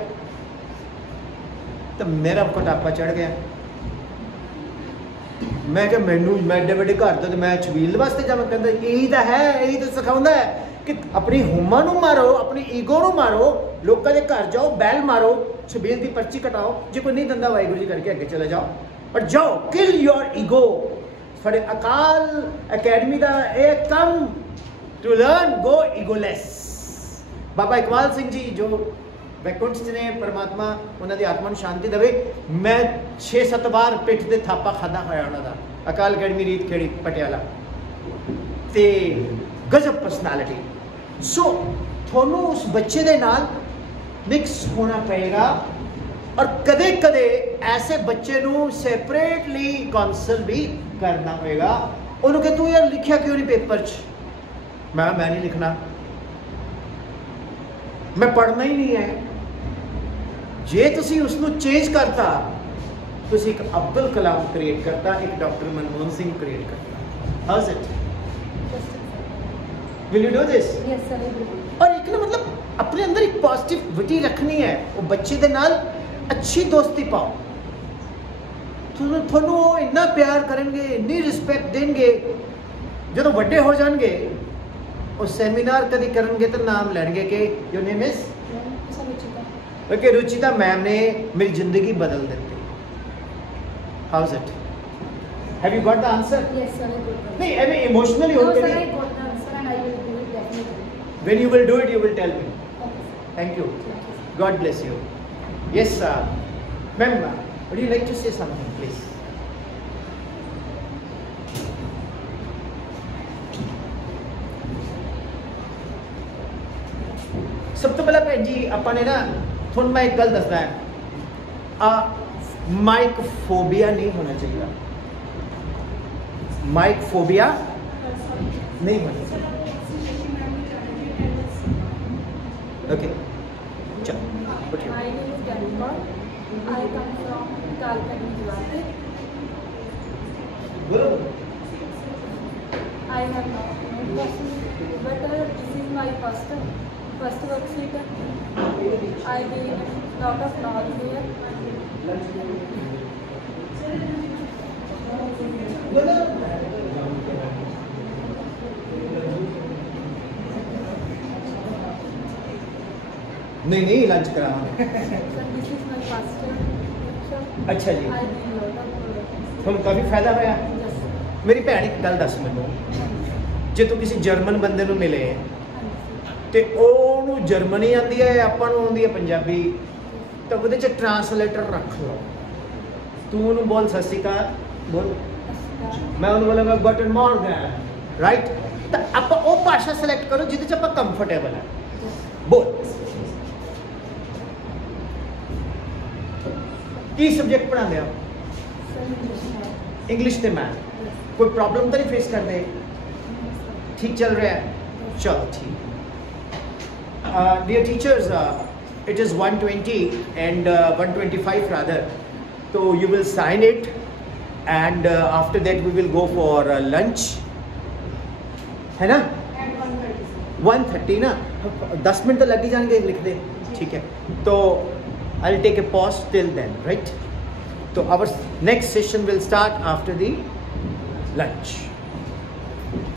ਤਾਂ ਮੇਰਾ ਕੋਟਾਪਾ ਚੜ ਗਿਆ. ਮੈਂ ਕਿਹਾ ਮੈਨੂੰ ਮੈਂ ਐਡੇ ਵੱਡੇ ਘਰ ਤੋਂ ਤੇ ਮੈਂ ਛਬੀਲ ਵਾਸਤੇ ਜਾਵਾਂ. ਕਹਿੰਦਾ ਇਹੀ ਤਾਂ ਹੈ, ਇਹੀ ਤਾਂ ਸਿਖਾਉਂਦਾ ਹੈ ਕਿ ਆਪਣੀ ਹੁਮਾ ਨੂੰ ਮਾਰੋ, ਆਪਣੀ ਈਗੋ ਨੂੰ ਮਾਰੋ, ਲੋਕਾਂ ਦੇ ਘਰ ਜਾਓ, ਬੈਲ ਮਾਰੋ, ਛਬੀਲ ਦੀ ਪਰਚੀ ਕਟਾਓ. ਜੇ ਕੋਈ ਨਹੀਂ ਦਿੰਦਾ ਵਾਹਿਗੁਰੂ ਜੀ ਕਰਕੇ ਅੱਗੇ ਚਲੇ ਜਾਓ, ਪਰ ਜਾਓ ਕਿਲ ਯੋਰ ਈਗੋ. ਸਾਡੇ ਅਕਾਲ ਅਕੈਡਮੀ ਦਾ ਇਹ ਕੰਮ ਟੂ ਲਰਨ ਗੋ ਈਗੋਲੈਸ. ਬਾਬਾ ਇਕਬਾਲ ਸਿੰਘ ਜੀ ਜੋ ਵੈਕੁੰਠ ਚ ਨੇ, ਪਰਮਾਤਮਾ ਉਹਨਾਂ ਦੀ ਆਤਮਾ ਨੂੰ ਸ਼ਾਂਤੀ ਦੇਵੇ. ਮੈਂ 6-7 ਵਾਰ ਪਿੱਠ ਤੇ ਥਾਪਾ ਖਾਦਾ ਹੋਇਆ ਉਹਨਾਂ ਦਾ. ਅਕਾਲ ਅਕੈਡਮੀ ਰੀਤ ਖੇੜੀ ਪਟਿਆਲਾ ਤੇ ਗਜ਼ਬ ਪਰਸਨੈਲਿਟੀ. ਸੋ ਤੁਹਾਨੂੰ ਉਸ ਬੱਚੇ ਦੇ ਨਾਲ ਮਿਕਸ ਹੋਣਾ ਪਏਗਾ ਔਰ ਕਦੇ ਕਦੇ ਐਸੇ ਬੱਚੇ ਨੂੰ ਸੈਪਰੇਟਲੀ ਕਾਉਂਸਲ ਵੀ ਕਰਨਾ ਹੋਏਗਾ. ਉਹਨੂੰ ਕਿ ਤੂੰ ਯਾਰ ਲਿਖਿਆ ਕਿਉਂ ਨਹੀਂ ਪੇਪਰ 'ਚ. ਮੈਂ ਨਹੀਂ ਲਿਖਣਾ, ਮੈਂ ਪੜ੍ਹਨਾ ਹੀ ਨਹੀਂ ਹੈ. ਜੇ ਤੁਸੀਂ ਉਸ ਨੂੰ ਚੇਂਜ ਕਰਤਾ ਤੁਸੀਂ ਇੱਕ ਅਬਦੁਲ ਕਲਾਮ ਕ੍ਰੀਏਟ ਕਰਤਾ, ਇੱਕ ਡਾਕਟਰ ਮਨਮੋਹਨ ਸਿੰਘ ਕ੍ਰੀਏਟ ਕਰਤਾ. How is it? Will you do this? Yes sir. ਔਰ ਇੱਕ ਨਾ ਮਤਲਬ ਆਪਣੇ ਅੰਦਰ ਇੱਕ ਪੋਜ਼ਿਟਿਵਿਟੀ ਰੱਖਣੀ ਹੈ. ਉਹ ਬੱਚੇ ਦੇ ਨਾਲ ਅੱਛੀ ਦੋਸਤੀ ਪਾਓ. ਤੁਹਾਨੂੰ ਉਹ ਇੰਨਾ ਪਿਆਰ ਕਰਨਗੇ, ਇੰਨੀ ਰਿਸਪੈਕਟ ਦੇਣਗੇ. ਜਦੋਂ ਵੱਡੇ ਹੋ ਜਾਣਗੇ ਉਹ ਸੈਮੀਨਾਰ ਕਦੀ ਕਰਨਗੇ ਤਾਂ ਨਾਮ ਲੈਣਗੇ ਕਿ your name is okay Ruchita ma'am ਨੇ ਮੇਰੀ ਜ਼ਿੰਦਗੀ ਬਦਲ ਦਿੱਤੀ. How is it? Have you got the answer? Yes sir, I got that. ਨਹੀਂ ਐਵੇਂ ਇਮੋਸ਼ਨਲੀ ਹੋ No ਕੇ sir, I ਨਹੀਂ. got the answer and I will do it definitely. When you will do it, you will tell me. Okay sir. Thank you. Thank you. God bless you. Yes, ma'am, would you like to say something, please? ਸਭ ਤੋਂ ਪਹਿਲਾਂ ਭੈਣ ਜੀ ਆਪਾਂ ਨੇ ਨਾ ਤੁਹਾਨੂੰ ਮੈਂ ਇੱਕ ਗੱਲ ਦੱਸਦਾ ਹੈ. ਮਾਈਕ ਫੋਬੀਆ ਨਹੀਂ ਹੋਣਾ ਚਾਹੀਦਾ. ਮਾਈਕ ਫੋਬੀਆ ਨਹੀਂ ਹੋਣਾ ਚਾਹੀਦਾ. Okay. Chalo. Okay. My name is Ganesh. I come from Kalkatti, Guwahati. Good. I have no questions, but this is my first worksheet. I gain lot of knowledge here. नहीं lunch करावांगे. So this is my first workshop. अच्छा जी. I gain lot of ਤੁਹਾਨੂੰ ਕਾਫੀ ਫਾਇਦਾ ਹੋਇਆ. yes. ਮੇਰੀ ਭੈਣ ਇੱਕ ਗੱਲ ਦੱਸ ਮੈਨੂੰ, ਜੇ ਤੂੰ ਕਿਸੇ ਜਰਮਨ ਬੰਦੇ ਨੂੰ ਮਿਲੇ ਤੇ ਉਹਨੂੰ ਜਰਮਨੀ ਆਉਂਦੀ ਹੈ, ਆਪਾਂ ਨੂੰ ਆਉਂਦੀ ਹੈ ਪੰਜਾਬੀ, ਤਾਂ ਉਹਦੇ 'ਚ ਟਰਾਂਸਲੇਟਰ ਰੱਖ ਲਓ. ਤੂੰ ਉਹਨੂੰ ਬੋਲ ਸਤਿ ਸ਼੍ਰੀ ਅਕਾਲ ਬੋਲ, ਮੈਂ ਉਹਨੂੰ ਬੋਲਾਂਗਾ ਗੂਟਨ ਮਾਰਗਨ, ਰਾਈਟ? ਤਾਂ ਆਪਾਂ ਉਹ ਭਾਸ਼ਾ ਸਿਲੈਕਟ ਕਰੋ ਜਿਹਦੇ 'ਚ ਆਪਾਂ ਕੰਫਰਟੇਬਲ ਹੈ. ਬੋਲ. ਕੀ ਸਬਜੈਕਟ ਪੜ੍ਹਾਉਂਦੇ ਹੋ? Sir, English math. ਇੰਗਲਿਸ਼ ਤੇ ਮੈਥ. Yes. कोई प्रॉब्लम तो नहीं फेस कर रहे? ठीक चल रहा है? चलो ठीक। Dear teachers, it is 120 and 125 rather, so you will sign it and after that we will go for lunch, है ना? 1:30 ना, 10 मिनट तो लग ही जाएंगे लिख दे, ठीक है? तो I'll take a pause till then, right? So our next session will start after the lunch.